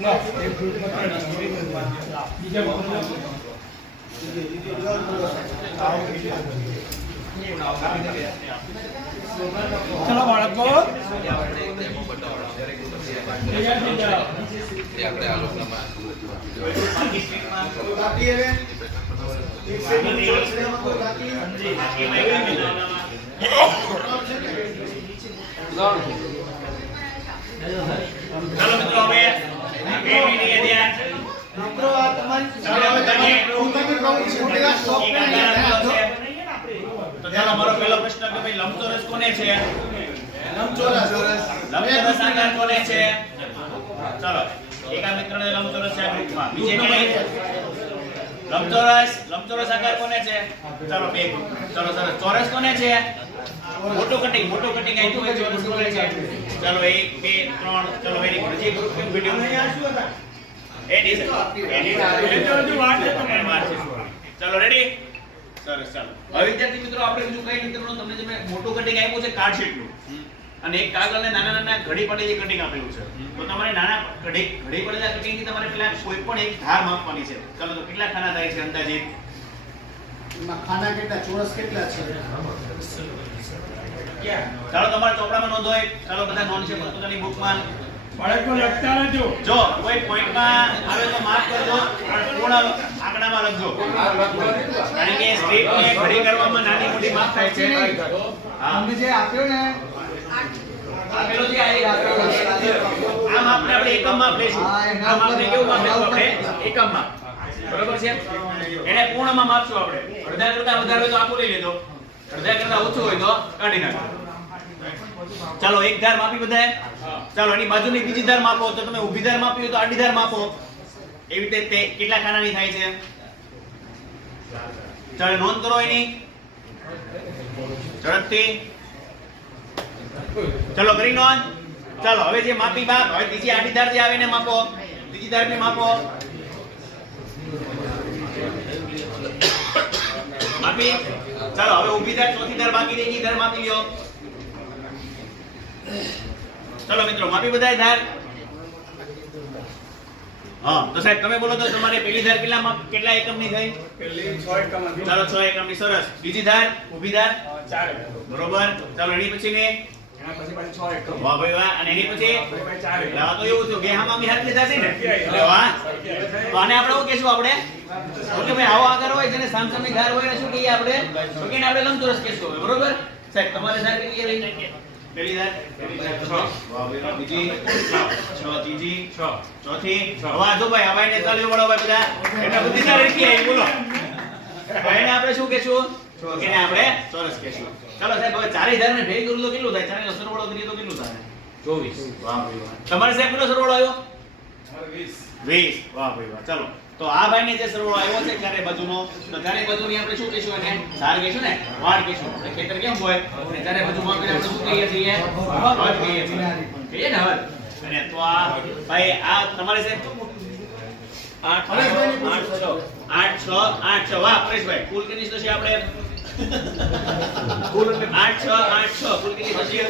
ના એક ગ્રુપમાં બીજા ચલો બાળકો ચાલો મિત્રો હવે બેબીની ધ્યાન મિત્રો આ તમારી તો ચાલો મારો પહેલો પ્રશ્ન કે ભાઈ લંબચોરસ કોને છે? લંબચોરસ આકાર કોને છે? ચાલો એકા મિત્રને લંબચોરસ છે આ ગ્રુપમાં. બીજે કે લંબચોરસ આકાર કોને છે? ચાલો બે. ચાલો સરસ. ચોરસ કોને છે? મોટું કટિંગ આઈ તો ચોરસ કોને છે? ચાલો 1 2 3. ચાલો વેરી ગુડ. જે ગ્રુપ વિડિયો નહીં આ શું હતા? એની ચાલો રેડી. સરસ. ચાલો હવે વિદ્યાર્થી મિત્રો આપણે બીજું કઈ મિત્રો તમને જે મેં મોટું કટિંગ આપ્યું છે કાર્ડ શીટ નું અને એક કાગળ ને નાના નાના ઘડી પડેલી કટિંગ આપેલું છે. તો તમારે નાના ઘડી પડેલા કટિંગ થી તમારે પેલા કોઈ પણ એક ધાર માપવાની છે. ચાલો તો કેટલા ખાના થાય છે અંદાજે? એમાં ખાના કેટલા, ચોરસ કેટલા છે? ચાલો તમારા ચોપડામાં નોંધો. ચાલો બધા નોંધ છે પોતાની બુકમાં. બાળકો લખતા રહેજો. જો કોઈ પોઈન્ટમાં આવે તો માર્ક કરજો અને પૂર્ણ આંકડામાં લખજો. કારણ કે સ્ક્રિપ્ટ ને ઘડી કરવામાં નાની મોટી માર્ક થાય છે. હા તમને જે આપ્યો ને આપેલો જે આમ આપણે એકમમાં લેશું. આમ આપણે કેવું માપ લેશું? આપણે એકમમાં. બરોબર છે? એને પૂર્ણમાં માપશું આપણે. અડધા કરતા વધારે હોય તો આખું લઈ લેજો. અડધા કરતા ઓછું હોય તો કાઢી નાખો. ચાલો એક ધાર માપી બધાએ. ચાલો એની બાજુની બીજી ધાર માપો. તો તમે ઊભી ધાર માપી હોય તો આડી ધાર માપો. એવી રીતે તે કેટલા ખાનાની થાય છે? ચાલો નોંધ કરો એની ઝડપથી. ચાલો કરી નોંધ. ચાલો હવે જે માપી બાપ હવે બીજી આડી ધાર જે આવે એને માપો. બીજી ધાર ને માપો. માપી. ચાલો હવે ઊભી ધાર ચોથી ધાર બાકી રહી ગઈ ધાર માપી લ્યો. ચાલો મિત્રો માપી બધાય ધાર. હા તો સાહેબ તમે બોલો તો તમારે પહેલી ધાર કેટલા એકમની થઈ? પેલી 6 એકમ હતી. ચાલો 6 એકમની. સરસ. બીજી ધાર ઊભી ધાર 4 એકમ. બરોબર. ચાલો એની પછી ને એના પછી પાછી 6 એકમ. વાહ ભાઈ વાહ. અને એની પછી 4 એકમ. લાવા તો એવું થયું બે હામાં હાથ લીધા છે ને એટલે વાહ. તો આને આપણે શું કહેશું? આપણે ઓકે ભાઈ આવો આકાર હોય જેને સામસામે ધાર હોય ને શું કહીએ આપણે? તો કે આપણે લંબચોરસ કહેશું. બરોબર સાહેબ તમારે ધાર કેટલી રહી? પહેલી ધાર 6. વાહ ભાઈ વાહ. બીજી 6. ત્રીજી 6. ચોથી વાહ. જો ભાઈ હવાઈ ને તાળીઓ વળો ભાઈ બધા. એટલે બધી ધાર એટલી આવી. બોલો હવે એને આપણે શું કહેશું? એને આપણે ચોરસ કહેશું. ચાલો સાહેબ હવે ચારે ધાર ને ભેગી કરું તો કેટલું થાય? ચારેનો સરવાળો કરીએ તો કેટલું થાય? 24. વાહ ભાઈ વાહ. તમારે સાહેબ કેટલો સરવાળો આવ્યો? 20. વાહ ભાઈ વાહ. ચાલો તો આ ભાઈને જે સરવાળો આવ્યો છે ચારે બાજુનો, તો ચારે બાજુની આપણે શું કહીશું? એને ધાર કહીશું ને, વાડ કહીશું. એટલે ખેતર કેમ હોય? અને ચારે બાજુ આપણે શું કહીએ છીએ? હદ કહીએ છીએ. કહીએ ને હદ. અને તો આ ભાઈ આ તમારે સાહેબ 8 6 8 6 8 6. વાહ પરેશભાઈ કુલ કેટલી થશે આપણે? 8 6 8 6 કુલ કેટલી થશે?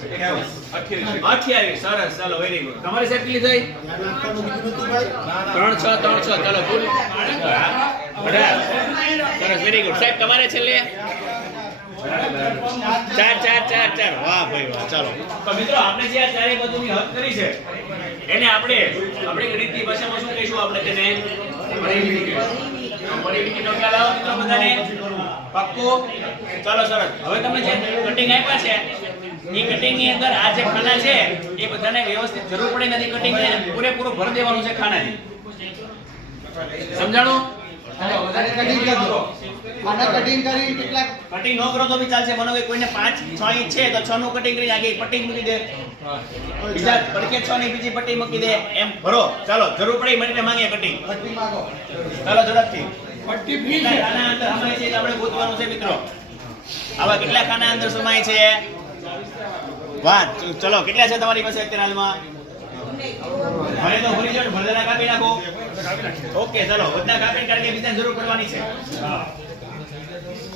28. સરસ, ચાલો વેરી ગુડ. તમારી સાહેબ કેટલી થઈ? ધ્યાન આપવાનું કીધું નતું ભાઈ? 3 6 3 6, ચાલો કુલ 18. સરસ, વેરી ગુડ. સાહેબ તમારે છેલ્લે 4 4 4 4. વાહ ભાઈ વાહ. ચાલો તો મિત્રો આપણે જે આ ચારે બાજુની હદ કરી છે એને આપણે ગણિતની ભાષામાં શું કહીશું? આપણે તેને પરિમિતિ કહીશું. પરિમિતિનો ખ્યાલ આવો મિત્રો બધાને? પાક્કું? ચાલો સરસ. હવે તમને જે કટિંગ આપ્યા છે એ કટિંગ ની અંદર આ જે ખાના છે એ બધાને વ્યવસ્થિત જરૂર પડે નથી કટિંગ ને પૂરેપૂરું ભરી દેવાનું છે ખાનાથી. સમજાણું? ચાલો વધારે કટિંગ કરો. આના કટિંગ કરી કેટલા કટિંગ ન કરો તો બી ચાલશે. મને હવે કોઈને 5 6 ઇંચ છે તો 6 નું કટિંગ કરી આગે પટ્ટી મૂકી દે. બીજા પડકે 6 ની બીજી પટ્ટી મૂકી દે. એમ ભરો. ચાલો જરૂર પડે મને માંગે કટિંગ. પટ્ટી માંગો. ચાલો ઝડપથી. પટ્ટી ફ્રી છે. ખાના અંદર સમાય છે આપણે ગોતવાનું છે મિત્રો. આવા કેટલા ખાના અંદર સમાય છે? વાહ. ચલો કેટલા છે તમારી પાસે અત્યારે હાલમાં? ભલે તો ભૂલી જાઓ, ભરદાના કાપી નાખો. ઓકે ચાલો બધા કાપી, કારણ કે બીજાને જરૂર પડવાની છે.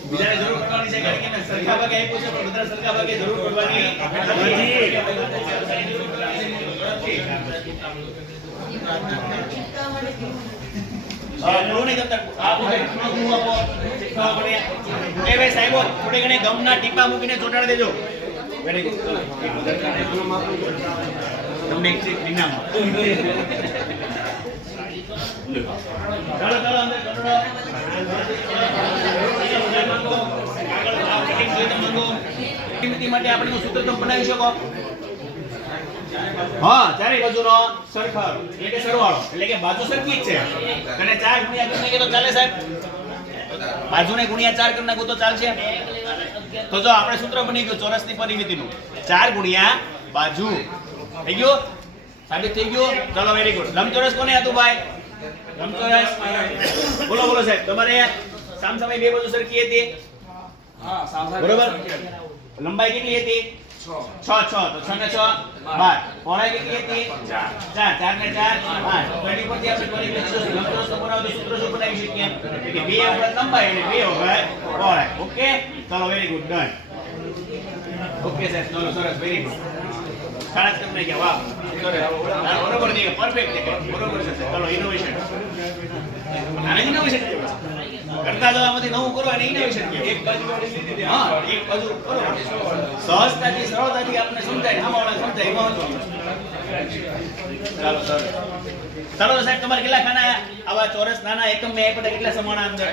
બીજાને જરૂર પડવાની છે કારણ કે મેં સરખા ભાગે આપ્યું છે પણ બધા સરખા ભાગે જરૂર પડવાની સાહેબો થોડી ઘણી ગમના ટીપા મૂકીને ચોટાડી દેજો. Very good. તમને એક ચીજ ઇનામ. ચાલો ચાલો અંદર ચોટાડો. પરિમિતિ માટે આપણે સૂત્ર તમે બનાવી શકો. હા, ચારે બાજુનો સરખાવો એટલે કે સરવાળો એટલે કે બાજુ સરખી જ છે અને 4 ગુણ્યા કરી નાખીએ તો ચાલે સાહેબ? બાજુને ગુણ્યા 4 કરી નાખો તો ચાલશે? તો જો આપણે સૂત્ર બની ગયું ચોરસની પરિમિતિનું 4 ગુણ્યા બાજુ. થઈ ગયું? સાબિત થઈ ગયું? ચાલો વેરી ગુડ. લંબચોરસ કોને હતું ભાઈ? લંબચોરસ બોલો બોલો સાહેબ. તમારે સામસામે બે બાજુ સરખી હતી? બરોબર. લંબાઈ કેટલી હતી? 6 6 તો 6 ને 6 12. પહોળાઈ કેટલી હતી? 4 4 ને 4 8. તો એની પરથી આપણે પરિમિતિ લંબચોરસ નો બનાવો તો સૂત્ર શું બનાવી શકીએ કે 2 વખત લંબાઈ અને 2 વખત પહોળાઈ. ઓકે ચાલો વેરી ગુડ. ડન. ઓકે સાહેબ ચાલો સરસ વેરી ગુડ. સારા તમને કે વાહ બરોબર છે, પરફેક્ટ છે, બરોબર છે. ચાલો ઇનોવેશન આને ઇનોવેશન કરતા જો આમાંથી નવું કરો અને ઇનોવેશન કે એક બાજુ હા એક બાજુ બરોબર સહજતાથી સરળતાથી આપણે સમજાય આમાં સમજાય એમાં ચાલો સરસ. ચાલો સાહેબ તમારે કેટલા ખાના આવા ચોરસ નાના એકમ મેં આપ્યા કેટલા સમાણા અંદર?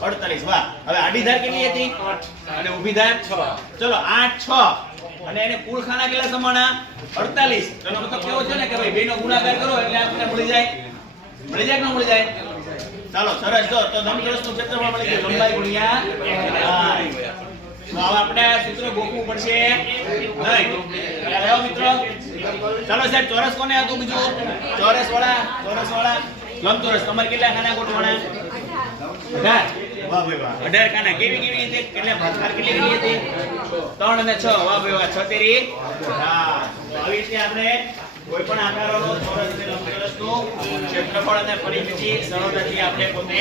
48. વાહ. હવે આડી ધાર કેટલી હતી? 8 અને ઊભી ધાર 6. ચલો 8 6 અને એને કુલ ખાના કેટલા સમાણા? 48. તેનો મતલબ કેવો છે ને કે ભાઈ બેનો ગુણાકાર કરો એટલે આપણને મળી જાય કે ન મળી જાય? ચાલો સરસ. જો તો લંબચોરસનું ક્ષેત્રફળ મળી ગયું લંબાઈ ગુણ્યા તો હવે આપણે સૂત્ર ગોખવું પડશે નહીં. ખ્યાલ આવ્યો મિત્રો? ચાલો સાહેબ ચોરસ કોને હતું બીજું? ચોરસ વાળા લંબચોરસ તમારે કેટલા ખાના ગોઠવાના? 18. વાહ ભાઈ વાહ. 18 ખાના. કેવી રીતે? કેટલા ભાગકાર કેટલી હતી? 3 અને 6. વાહ ભાઈ વાહ. 6 તેરી 4. તો આવી રીતે આપણે કોઈ પણ આકારોનો ચોરસ અને લંબચોરસનું ક્ષેત્રફળ અને પરિમિતિ સરળતાથી આપણે પોતે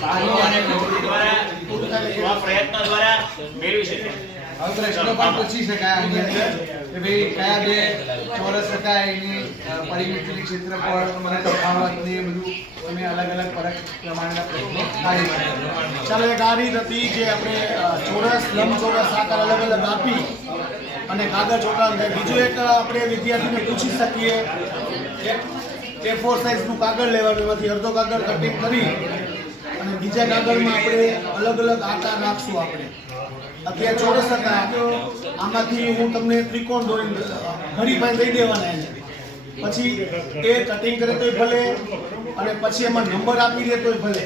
સાધનો અને પ્રવૃત્તિ દ્વારા પ્રયત્ન દ્વારા મેળવી શકીએ. હવે પ્રશ્નો પણ પૂછી શકાય આની અંદર કે ભાઈ કયા બે ચોરસ હતા એની પરિમિતિની ક્ષેત્રફળ મને તફાવત ને બધું તમે અલગ અલગ ફરક પ્રમાણેના પ્રશ્નો કાઢી શકો. ચાલો એક આ રીત હતી જે આપણે ચોરસ લંબચોરસ આકાર અલગ અલગ આપી અને કાગળ ચોટાડવાનું થાય. બીજું એક આપણે વિદ્યાર્થીને પૂછી શકીએ એક A4 સાઇઝનું કાગળ લેવાનું, એમાંથી અડધો કાગળ કટિંગ કરી અને બીજા કાગળમાં આપણે અલગ અલગ આકાર રાખશું. આપણે અત્યારે ચોરસ હતા તો આમાંથી હું તમને ત્રિકોણ દોરી ઘડી પાસે દઈ દેવાના એને પછી એ કટિંગ કરે તોય ભલે અને પછી એમાં નંબર આપી દે તોય ભલે.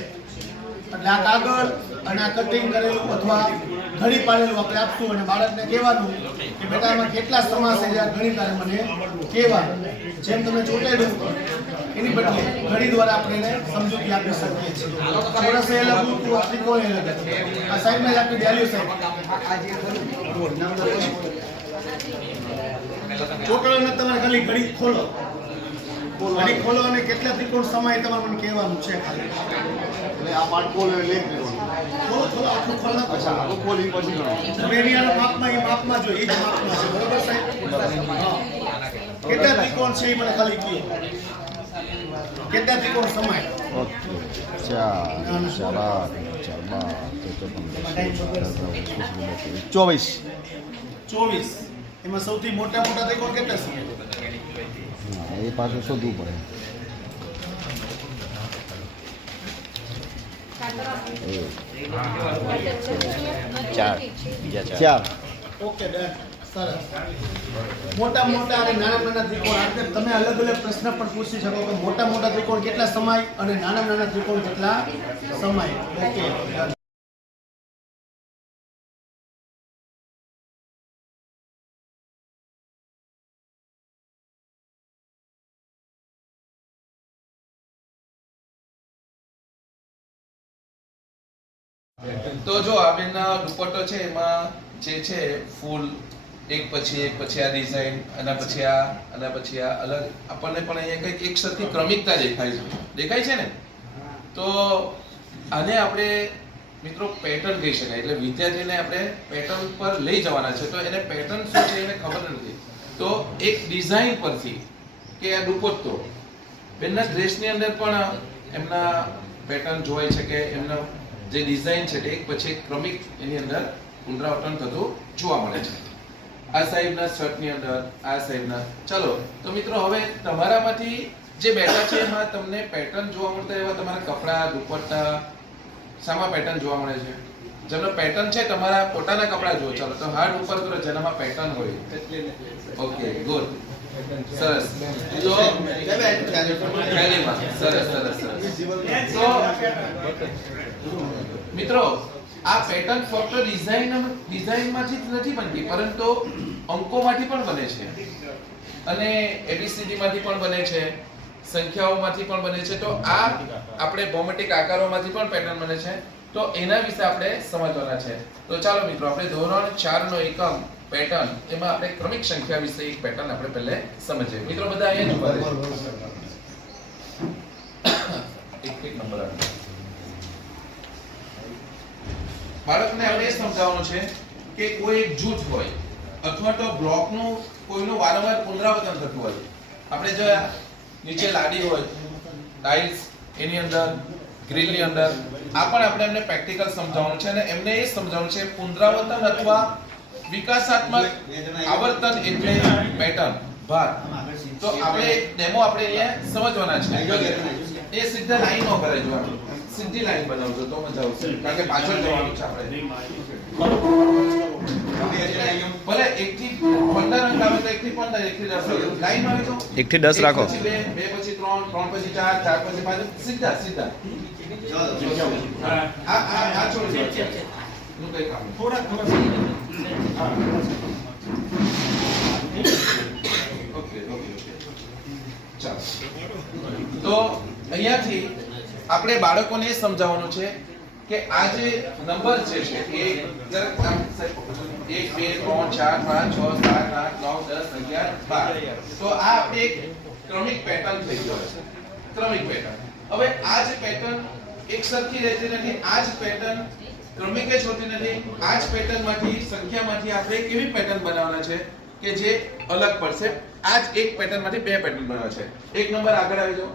એટલે આ કાગળ અને આ કટિંગ કરેલું અથવા ઘડી પાડેલું આપણે આપશું અને બાળકને કહેવાનું કે બેટા એમાં કેટલા સમાસ છે આ ઘડી તારે મને કહેવાનું. જેમ તમે ચોટાડ્યું એની બદલે ઘડી દ્વારા આપણે એને સમજૂતી આપી શકીએ છીએ. ચોરસ એ અલગ હતું, ત્રિકોણ એ અલગ હતું. આ સાઈડમાં જ આપી દેલ્યું સાહેબ ચોટાડો ને તમારે ખાલી ઘડી ખોલો ઘડી ખોલો અને કેટલા ત્રિકોણ સમાય તમારે મને કહેવાનું છે ખાલી. એટલે આ પાર્ટ ખોલ એટલે એક ત્રિકોણ. ખોલો થોડું આખું ખોલો. અચ્છા આખું ખોલી પછી ગણો. મેરિયાના માપમાં એ માપમાં જો એ જ માપમાં છે બરોબર સાહેબ? હા. કેટલા ત્રિકોણ છે એ મને ખાલી કહો. કેટલા ત્રિકોણ સમાય? ઓકે 4 24 24. એમાં સૌથી મોટા મોટા ત્રિકોણ કેટલા સમાય? એ પાછું શોધવું પડે. ચાર. Okay done. સરસ. મોટા મોટા અને નાના નાના ત્રિકોણ આ રીતે તમે અલગ અલગ પ્રશ્ન પણ પૂછી શકો કે મોટા મોટા ત્રિકોણ કેટલા સમાય અને નાના નાના ત્રિકોણ કેટલા સમાય. Okay done. તો જો આ બેનના દુપટ્ટો છે એમાં જે છે ફૂલ એક પછી આ ડિઝાઇન અને પછી આ અલગ આપણને પણ અહીંયા કંઈક એક સરખી ક્રમિકતા દેખાય છે ને. તો આને આપણે મિત્રો પેટર્ન કહી શકાય. એટલે વિદ્યાર્થીને આપણે પેટર્ન પર લઈ જવાના છે. તો એને પેટર્ન શું છે એને ખબર નથી. તો એક ડિઝાઇન પરથી કે આ દુપટ્ટો બેનના ડ્રેસની અંદર પણ એમના પેટર્ન જોવાય છે કે એમનો જે ડિઝાઇન છે તે એક પછી એક ક્રમિક એની અંદર પુનરાવર્તન થતું જોવા મળે છે. આ સાહેબના શર્ટની અંદર આ સાહેબના. ચલો તો મિત્રો હવે તમારામાંથી જે બેઠા છે એમાં તમને પેટર્ન જોવા મળતા એવા તમારા કપડા દુપટ્ટા શામાં પેટર્ન જોવા મળે છે? જેનો પેટર્ન છે તમારા પોતાના કપડા જુઓ. ચાલો તો હાર્ડ ઉપર કરો જેનામાં પેટર્ન હોય. Okay good. સરસ. તો થેલીમાં. સરસ. તો મિત્રો આ પેટર્ન ફક્ત ડિઝાઇનમાંથી જ નથી બનતી પરંતુ અંકોમાંથી પણ બને છે અને એબીસીડી માંથી પણ બને છે, સંખ્યાઓમાંથી પણ બને છે. તો આ આપણે ભૌમિતિક આકારોમાંથી પણ પેટર્ન બને છે. તો એના વિશે આપણે સમજવાના છે. તો ચાલો મિત્રો આપણે ધોરણ 4 નો એકમ પેટર્ન એમાં આપણે ક્રમિક સંખ્યા વિશે એક પેટર્ન આપણે પહેલે સમજીએ. મિત્રો બધા અહીંયા જ ઉભા એક નંબર આપો. બાળકને આપણે એ સમજાવવાનું છે કે કોઈ એક જૂથ હોય અથવા તો બ્લોકનું કોઈનું વારંવાર પુનરાવર્તન થતું હોય. આપણે જો નીચે લાદી હોય ટાઇલ્સ એની અંદર ગ્રીલની અંદર આ પણ આપણે એમને પ્રેક્ટિકલ સમજાવવાનું છે અને એમને એ સમજાવવાનું છે પુનરાવર્તન અથવા વિકાસાત્મક આવર્તન એટલે પેટર્ન ભાર. તો આપણે ડેમો આપણે અહીંયા સમજવાના છે. એ સીધા લાઈન નો કરે જો સીધી લાઈન બનાવજો તો મજા આવશે કારણ કે પાછળ જવાનું છે આપણે. ભલે 1 થી 15 અંક આવે તો 1 થી 15 1 થી 10 લાઈન આવે તો 1 થી 10 રાખો. 2 પછી 3 3 પછી 4 4 પછી 5 સીધા આ છોડી દો. નું કઈ કામ થોડા ઓકે ચાલો. તો અહીંયાથી આપણે બાળકોને એ સમજાવવાનું છે કે આ જે નંબર છે એ 1 2 3 4 5 6 7 8 9 10 11 12. તો આ આપણે એક ક્રમિક પેટર્ન થઈ ગયો છે. ક્રમિક પેટર્ન. હવે આ જે પેટર્ન એક સરખી રહેતી નથી. આ જ પેટર્ન ક્રમિક જ હોતી નથી. આ જ પેટર્નમાંથી સંખ્યામાંથી આપણે કેવી પેટર્ન બનાવવાના છે કે જે અલગ પડશે. આ જ એક પેટર્નમાંથી બે પેટર્ન બનાવવા છે. એક નંબર આગળ આવી જાઓ,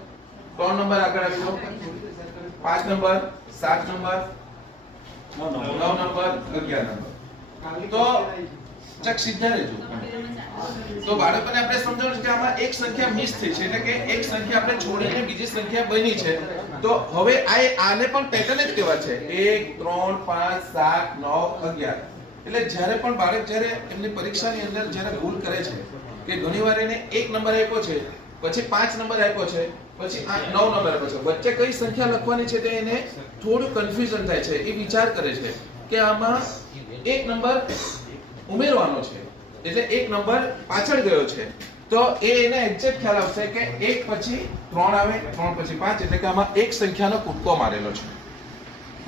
3 નંબર આગળ આવી જાઓ, 5 નંબર, 7 નંબર, 9 નંબર, 11 નંબર. તો ચક સીધા રહેજો. તો બાળકોને આપણે સમજાવવાનું છે કે આમાં એક સંખ્યા મિસ થઈ છે એટલે કે એક સંખ્યા આપણે છોડીને બીજી સંખ્યા બની છે. તો હવે આને પણ પેટર્ન જ કહેવાય છે. 1 3 5 7 9 11. એટલે જ્યારે પણ બાળક જ્યારે એમની પરીક્ષાની અંદર જ્યારે ભૂલ કરે છે કે ઘણીવાર એને 1 નંબર આપ્યો છે પછી 5 નંબર આપ્યો છે પછી 9 નંબર આપ્યો છે વચ્ચે કઈ સંખ્યા લખવાની છે તે એને થોડું કન્ફ્યુઝન થાય છે. એ વિચાર કરે છે કે આમાં એક નંબર ઉમેરવાનો છે એટલે એક નંબર પાછળ ગયો છે. તો એને એક્ઝેક્ટ ખ્યાલ આવશે કે 1 પછી 3 આવે 3 પછી 5 એટલે કે આમાં એક સંખ્યાનો કૂદકો મારેલો છે.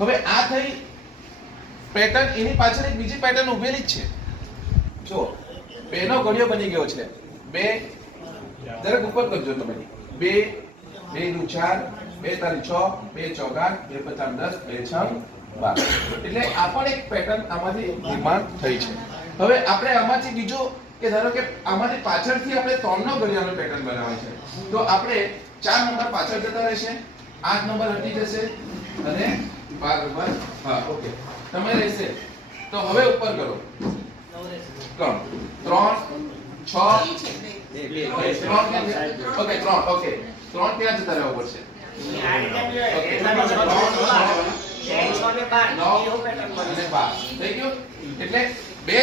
હવે આ થઈ પેટર્ન. એની પાછળ એક બીજી પેટર્ન ઉભેલી જ છે. જો 2 નો ઘડિયો બની ગયો છે. 2 જરાક ઉપર કરજો તમે. 2 2 દુ 4 2 તારી 6 2 ચોગા 2 પચામ 10 2 છમ 12. એટલે આ પણ એક પેટર્ન આમાંથી નિર્માણ થઈ છે. હવે આપણે આમાંથી બીજું કે ધારો કે આમાંથી પાછળથી આપણે 3 નો ઘડિયાળનો પેટર્ન બનાવવાનો છે, તો આપણે 4 નંબર પાછળ જતા રહેશે, 8 નંબર હટી જશે અને 12 નંબર હા ઓકે તમે રહેશે. તો હવે ઉપર કરો 3 6 ઓકે 3 ઓકે 3 ક્યાં જતા રહેવું પડશે? થઈ ગયું. એટલે બે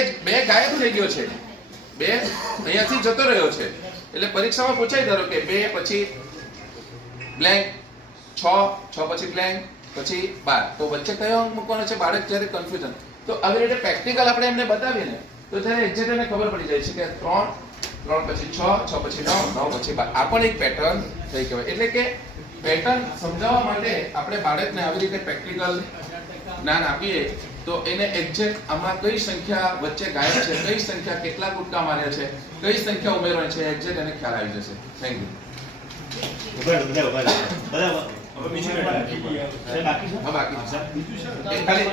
ગાયબ થઈ ગયો છે, બે અહીંયાથી જતો રહ્યો છે. એટલે પરીક્ષામાં પૂછાય ધારો કે 2 પછી બ્લેન્ક 6 પછી બ્લેન્ક પછી 12, તો વચ્ચે કયો અંક મૂકવાનો છે? બાળક જ્યારે કન્ફ્યુઝન. તો આવી રીતે પ્રેક્ટિકલ આપણે એમને બતાવીએ ને તો ત્યારે એક્ઝેક્ટ એને ખબર પડી જાય છે કે 3 પછી 6 પછી 9 પછી 12. આ પણ એક પેટર્ન થઈ કહેવાય. એટલે કે પેટર્ન સમજાવવા માટે આપણે બાળકને આવી રીતે પ્રેક્ટિકલ જ્ઞાન આપીએ તો એને એક્ઝેક્ટ આમાં કઈ સંખ્યા વચ્ચે ગાયબ છે, કઈ સંખ્યા કેટલા કૂદકા માર્યા છે, કઈ સંખ્યા ઉમેરવાની છે, એક્ઝેક્ટ એને ખ્યાલ આવી જશે. Thank you. બાકી છે ખાલી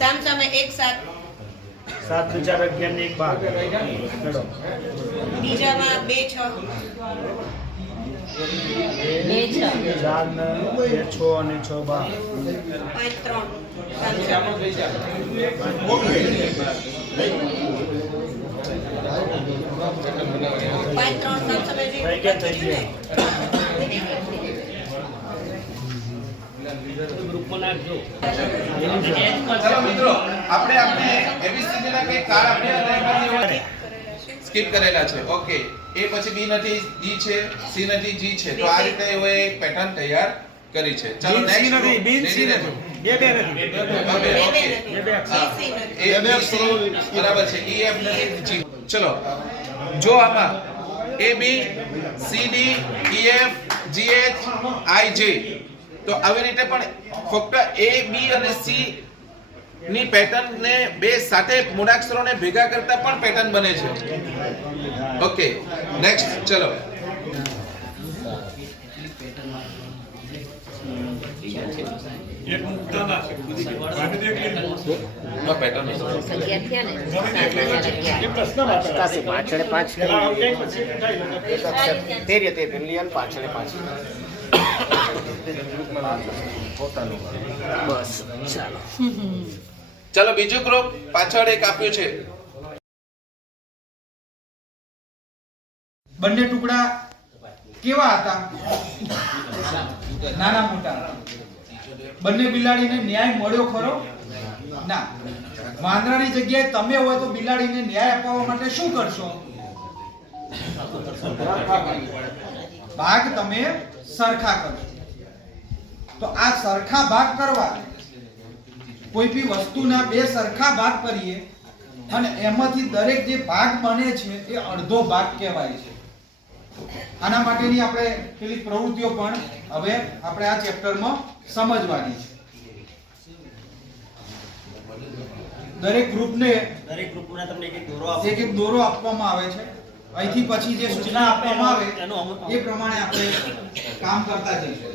સામ સામે એક સાત 7 4 11 ને 1 12 બીજામાં 2 6 4 ને 2 6 અને 6 12 5 3 સામ સામે 5 3 સામ સામે જે ચલો મિત્રો આપણે એબીસીડી ના કે કાર આપણે સ્કીપ કરેલા છે. ઓકે એ પછી બી નથી ડી છે, સી નથી જી છે. તો આ રીતે એવો એક પેટર્ન તૈયાર કરી છે. ચલો નેક્સ્ટ બી સી નથી બરાબર છે. ઈ એફ નથી જી. ચલો જો આમાં A B C D E F G H I J, તો આવી રીતે પણ ફક્ત એ બી અને સી ની પેટર્ન ને બે સાથે મૂળાક્ષરોને ભેગા કરતા પણ પેટર્ન બને છે. ઓકે નેક્સ્ટ ચલો પેટર્ન પાછળ 5 તે પેલી પાછળ 5 બસ ચાલો ચલો બીજું ગ્રુપ પાછળ એક આપ્યું છે. બંને ટુકડા કેવા હતા? નાના મોટા. બંને બિલાડીને ન્યાય મળ્યો ખરો? ના. વાંદરાની જગ્યાએ તમે હોય તો બિલાડીને ન્યાય અપાવવા માટે શું કરશો? ભાગ તમે સરખા કરો. તો આ સરખા ભાગ કરવા, કોઈ બી વસ્તુના બે સરખા ભાગ કરીએ અને એમાંથી દરેક જે ભાગ બને છે એ અડધો ભાગ કહેવાય છે. આના માટેની આપણે પેલી પ્રવૃત્તિઓ પણ હવે આપણે આ ચેપ્ટરમાં સમજવાની છે. દરેક ગ્રુપને એક એક દોરો આપવામાં આવે છે. અહીંથી પછી જે સૂચના આપવામાં આવે એ પ્રમાણે આપણે કામ કરતા જઈશું.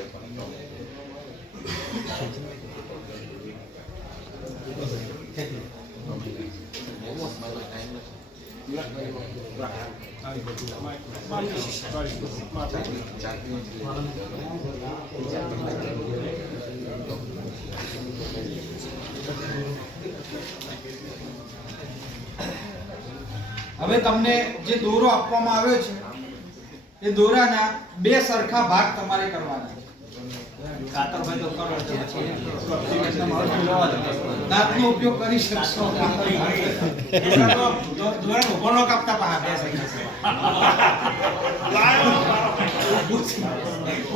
હવે તમને જે દોરો આપવામાં આવ્યો છે એ દોરાના બે સરખા ભાગ તમારે કરવાના છે. દાંતનો ઉપયોગ કરી શકશો.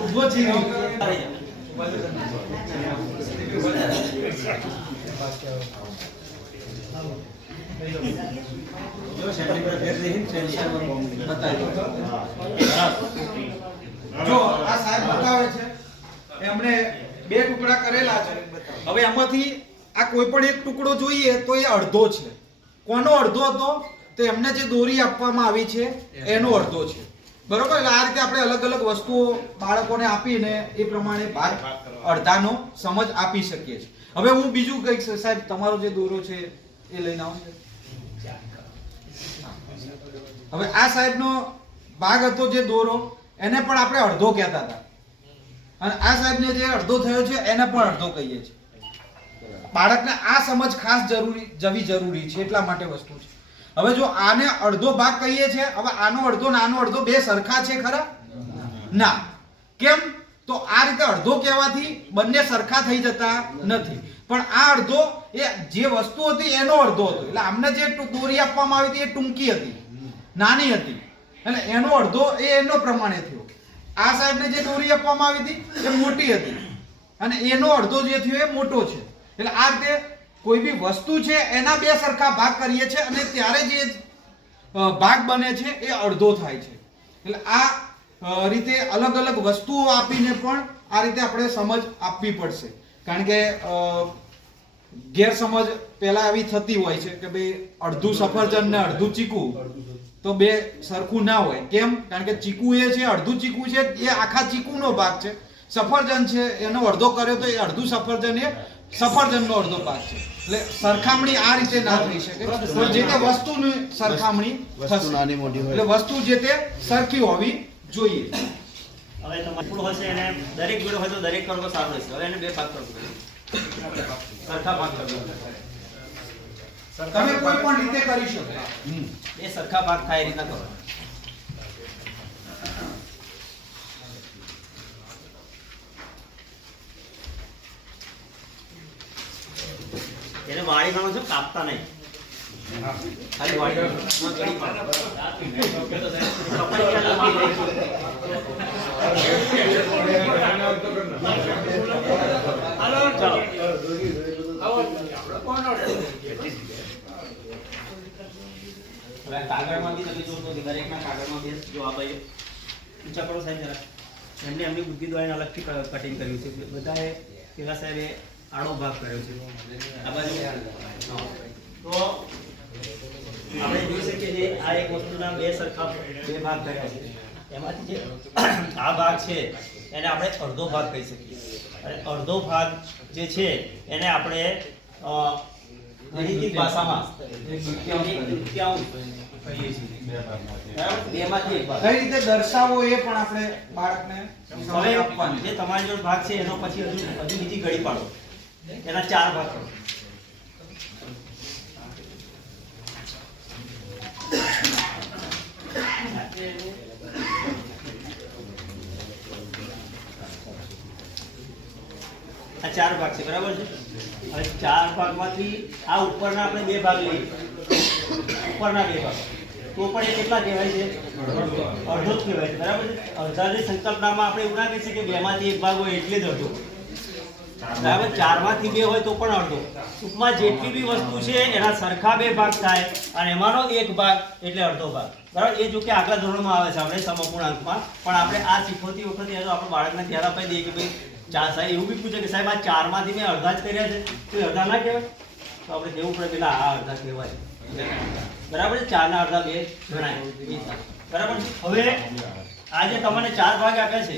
ઉભો છે. જો આ સાહેબ બતાવે છે એમણે બે ટુકડા કરેલા છે. હવે એમાંથી આ કોઈ પણ એક ટુકડો જોઈએ તો એ અડધો છે. કોનો અડધો હતો? તો એમને જે દોરી આપવામાં આવી છે એનો અડધો છે. બરોબર? એટલે આ રીતે આપણે અલગ અલગ વસ્તુઓ બાળકોને આપીને એ પ્રમાણે ભાગ અડધાનો સમજ આપી શકીએ છીએ. હવે હું બીજું કંઈક સાહેબ તમારો જે દોરો છે એ લઈને આવો. હવે આ સાહેબનો ભાગ હતો જે દોરો એને પણ આપણે અડધો કહેતા હતા અને આ સાહેબને જે અડધો થયો છે એને પણ અડધો કહીએ છીએ. બાળકને આ સમજ ખાસ જવી જરૂરી છે એટલા માટે વસ્તુ છે. હવે જો આને અડધો ભાગ કહીએ છીએ, હવે આનો અડધો ને આનો અડધો બે સરખા છે ખરા? ના. કેમ? તો આ રીતે અડધો કહેવાથી બંને સરખા થઈ જતા નથી, પણ આ અડધો એ જે વસ્તુ હતી એનો અડધો હતો. એટલે આમને જે દોરી આપવામાં આવી હતી એ ટૂંકી હતી, નાની હતી, એટલે એનો અડધો એ એનો પ્રમાણે થયો. આ સાહેબને જે દોરી આપવામાં આવી હતી એ મોટી હતી અને એનો અડધો જે થયો એ મોટો છે. એટલે આ રીતે કોઈ બી વસ્તુ છે એના બે સરખા ભાગ કરીએ છીએ અને ત્યારે જે ભાગ બને છે એ અડધો થાય છે. એટલે આ રીતે અલગ અલગ વસ્તુઓ આપીને પણ આ રીતે આપણે સમજ આપવી પડશે. કારણ કે ગેરસમજ પહેલા આવી થતી હોય છે કે ભાઈ અડધું સફરજન ને અડધું ચીકુ તો બે સરખું ના હોય. કેમ? કારણ કે ચીકુ એ છે, અડધું ચીકુ છે એ આખા ચીકુનો ભાગ છે. સફરજન છે એનો અડધો કર્યો તો એ અડધું સફરજન એ સફરજનનો અડધો ભાગ છે. એટલે સરખામણી આ રીતે ના થઈ શકે. તો જે તે વસ્તુની સરખામણી વસ્તુ નાની મોટી હોય. એટલે વસ્તુ જે તે સરખી હોવી જોઈએ. હવે તમારું હશે એને દરેક જોડે હોય તો દરેક કરવો સારું રહેશે. હવે એને બે ભાગ કરવો સરખા ભાગ કરવો. તમે કોઈ પણ રીતે કરી શકો. એ સરખા ભાગ થાય એ રીતના કરો. એને વાળી ગણો છો, કાપતા નહીં. ખાલી વાળી ગણો. ગણી પાડો. કપાઈ ગયા લાંબી રહી. ચાલો. હવે કાગળમાં બી તમે જોશો કે દરેકના કાગળમાં બે જો આ ભાઈ ઊંચા કરો સાહેબ જરા. એમને એમની બુદ્ધિ દ્વારા અલગથી કટિંગ કર્યું છે. બધાએ પેલા સાહેબે આડો ભાગ કર્યો છે. આ બાજુ તો આપણે જોઈ શકીએ છીએ આ એક વસ્તુના બે સરખા બે ભાગ કર્યા છે. એમાંથી જે આ ભાગ છે એને આપણે અડધો ભાગ કહી શકીએ અને અડધો ભાગ જે છે એને આપણે ગણિતિક ભાષામાં દૃત્યાંશ કહીએ છીએ. બરાબર? બેમાંથી એક ભાગ. કઈ રીતે દર્શાવો એ પણ આપણે બાળકને સમજ હવે આપવાની. જે તમારી જોડે ભાગ છે એનો પછી હજુ બીજી ઘડી પાડો. એના ચાર ભાગ કરો. આ ચાર ભાગ છે. બરાબર છે? હવે ચાર ભાગમાંથી આ ઉપરના આપણે બે ભાગ લઈએ. ઉપરના બે ભાગ તો પણ એ કેટલા કહેવાય છે? અડધો જ કહેવાય છે. બરાબર છે? અડધાની સંકલ્પનામાં આપણે એવું ના કહી શકીએ કે બેમાંથી એક ભાગ હોય એટલે જ અડધો. બરાબર? ચારમાંથી બે હોય તો પણ અડધો. ટૂંકમાં જેટલી બી વસ્તુ છે એના સરખા બે ભાગ થાય અને એમાંનો એક ભાગ એટલે અડધો ભાગ. બરાબર? એ જો કે આગલા ધોરણમાં આવે છે આપણે સમઅપૂર્ણાંકમાં, પણ આપણે આ શીખવતી વખતે આપણે બાળકને ધ્યાન અપાઈ દઈએ કે ભાઈ ચાર સાહેબ એવું બી પૂછે કે સાહેબ આ ચારમાંથી મેં અડધા જ કર્યા છે તો એ અડધા ના કહેવાય? તો આપણે કહેવું પડે પેલા આ અડધા કહેવાય. બરાબર છે? ચારના અડધા બે ગણાય. બરાબર છે? હવે આ જે તમને ચાર ભાગ આપ્યા છે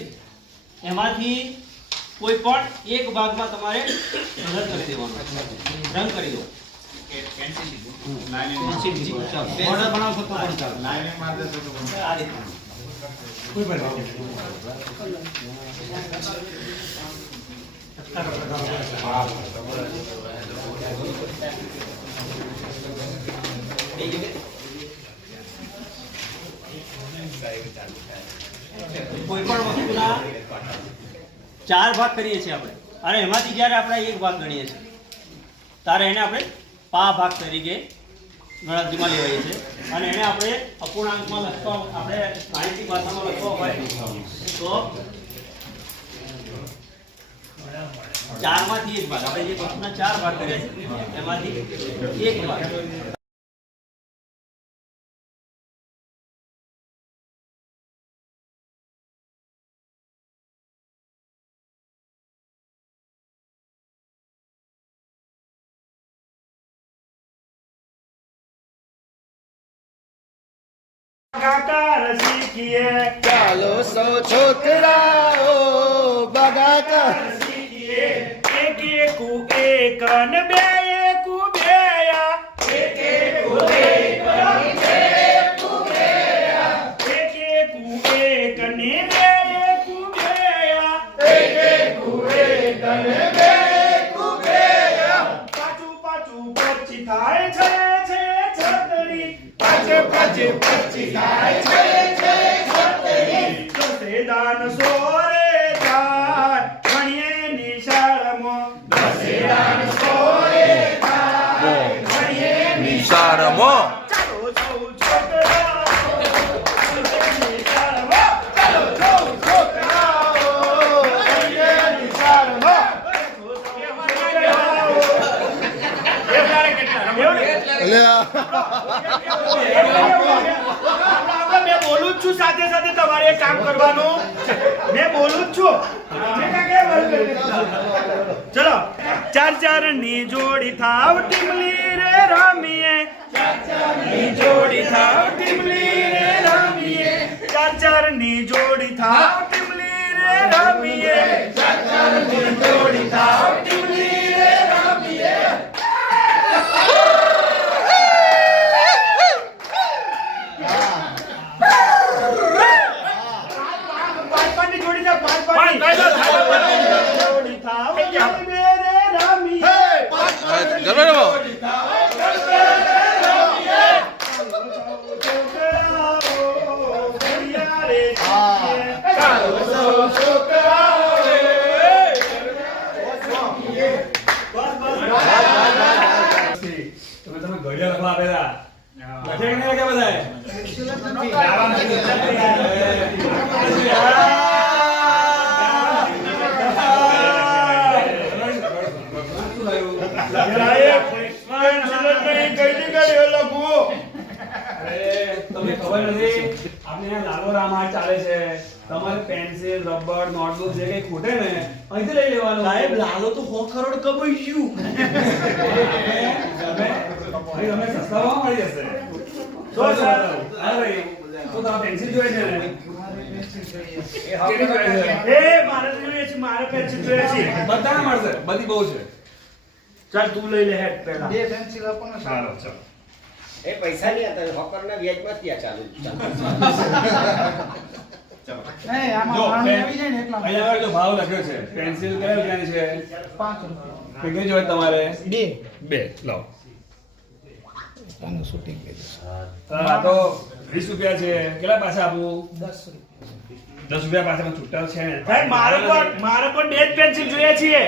એમાંથી કોઈ પણ એક ભાગમાં તમારે રંગ કરી દેવાનો. રંગ કરી દો. બોર્ડર બનાવશો તો પણ ચાલે. આ રીતે કોઈ પણ કોઈ પણ વસ્તુના ચાર ભાગ કરીએ છીએ આપણે અને એમાંથી જ્યારે આપણે એક ભાગ ગણીએ છીએ ત્યારે એને આપણે પા ભાગ તરીકે ગણતરીમાં લેવાય છે અને એને આપણે અપૂર્ણાંકમાં લખવા આપણે ગાણિતિક ભાષામાં લખવા હોય તો ચારમાંથી એક ભાગ, આપણે જે વસ્તુના 4 ભાગ કર્યા છે એમાંથી એક ભાગ. ભાગાકાર શીખીએ ચાલો સૌ છોકરાઓ ભાગાકાર શીખીએ એક એકુ એક ને બે એકુ બેયા એક એકુ એક ને એકુ બેયા એક એકુ એક ને બે એકુ બેયા એક એકુ એક ને બે એકુ બેયા પાછું પાછું પચી થાય છે છતરી પાછે પાછે પચી થાય છે છતરી દસેદાન સોરે થાય ભણીએ નિશાળમાં દસેદાન સોરે થાય ભણીએ નિશાળમાં ચાલો સૌ છોકરાઓ નિશાળમાં ચાલો સૌ છોકરાઓ ભણીએ નિશાળમાં મેં બોલું જ છું સાથે સાથે તમારે એક કામ કરવાનું મેં બોલું જ છું ચલો ચાર ચાર ની જોડી થાવ ટીમલી રે રમીએ ચાર ચાર ની જોડી થાવ ટીમલી રે રમીએ ચાર ચાર ની જોડી થાવ ટીમલી રે રમીએ ચાર ચાર ની જોડી થાવ ટીમલી રે રમીએ તમે ઘડિયા લખવા આપેલા લખે કે નહીં લખે બધાએ? તમને ખબર નથી આપણે અહીંયા લાલો રામા ચાલે છે. તમારે પેન્સિલ રબર નોટબુક જે કઈ ખૂટે ને અહીંથી લઈ લેવાનું. સાહેબ લાલો તો 100 કરોડ કમાઈ ગયું તમે સસ્તામાં મળી જશે. તો સર હા ભાઈ તો તમારે પેન્સિલ જોઈએ છે ને? કેવી જોઈએ છે? મારે જોઈએ છે મારે પેન્સિલ જોઈએ છે બધાને મળશે, બધી બહુ છે. ચાલ તું લઈ લે હેડ પહેલા બે પેન્સિલ આપો ને ચાલો ચાલો. એ પૈસા નહીં હતા હોકરના વ્યાજમાં ત્યાં ચાલુ નહીં આમાં જો, પાણી આવી જાય ને એટલા માટે. અહીંયા આગળ જો ભાવ લખ્યો છે પેન્સિલ કયા રૂપિયાની છે? 5 રૂપિયા કેટલી જોઈએ તમારે? બે લાવો. આ તો 20 રૂપિયા છે. કેટલા પાછા આપું? 10 રૂપિયા 10 રૂપિયા પાછા છૂટા છે ને? સાહેબ મારે પણ બે જ પેન્સિલ જોઈએ છીએ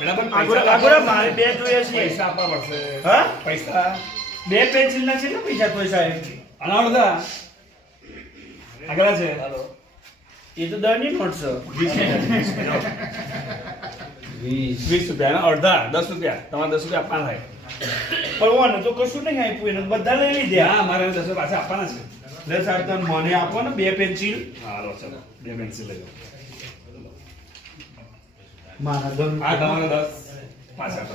મેડમ પણ આગળ મારે બે જોઈએ છીએ પૈસા આપવા પડશે. હા પૈસા બે પેન્સિલ ના છે ને પૈસા કોઈ સાહેબ અનાવડ હતા આગળ છે. એ તો દરની નોટ છે 20 રૂપિયા અડધા 10 રૂપિયા તમારે 10 રૂપિયા આપવાના થાય. પણ ઓને તો કશું નહીં આપ્યું એને બધા લઈ લીધા હા મારે 10 રૂપિયા પાછા આપવાના છે. લે સાહેબ તમે મને આપો ને બે પેન્સિલ હા લો ચલો બે પેન્સિલ લઈ લો. મારા આ ધન તમારે 10 પાછા આપો.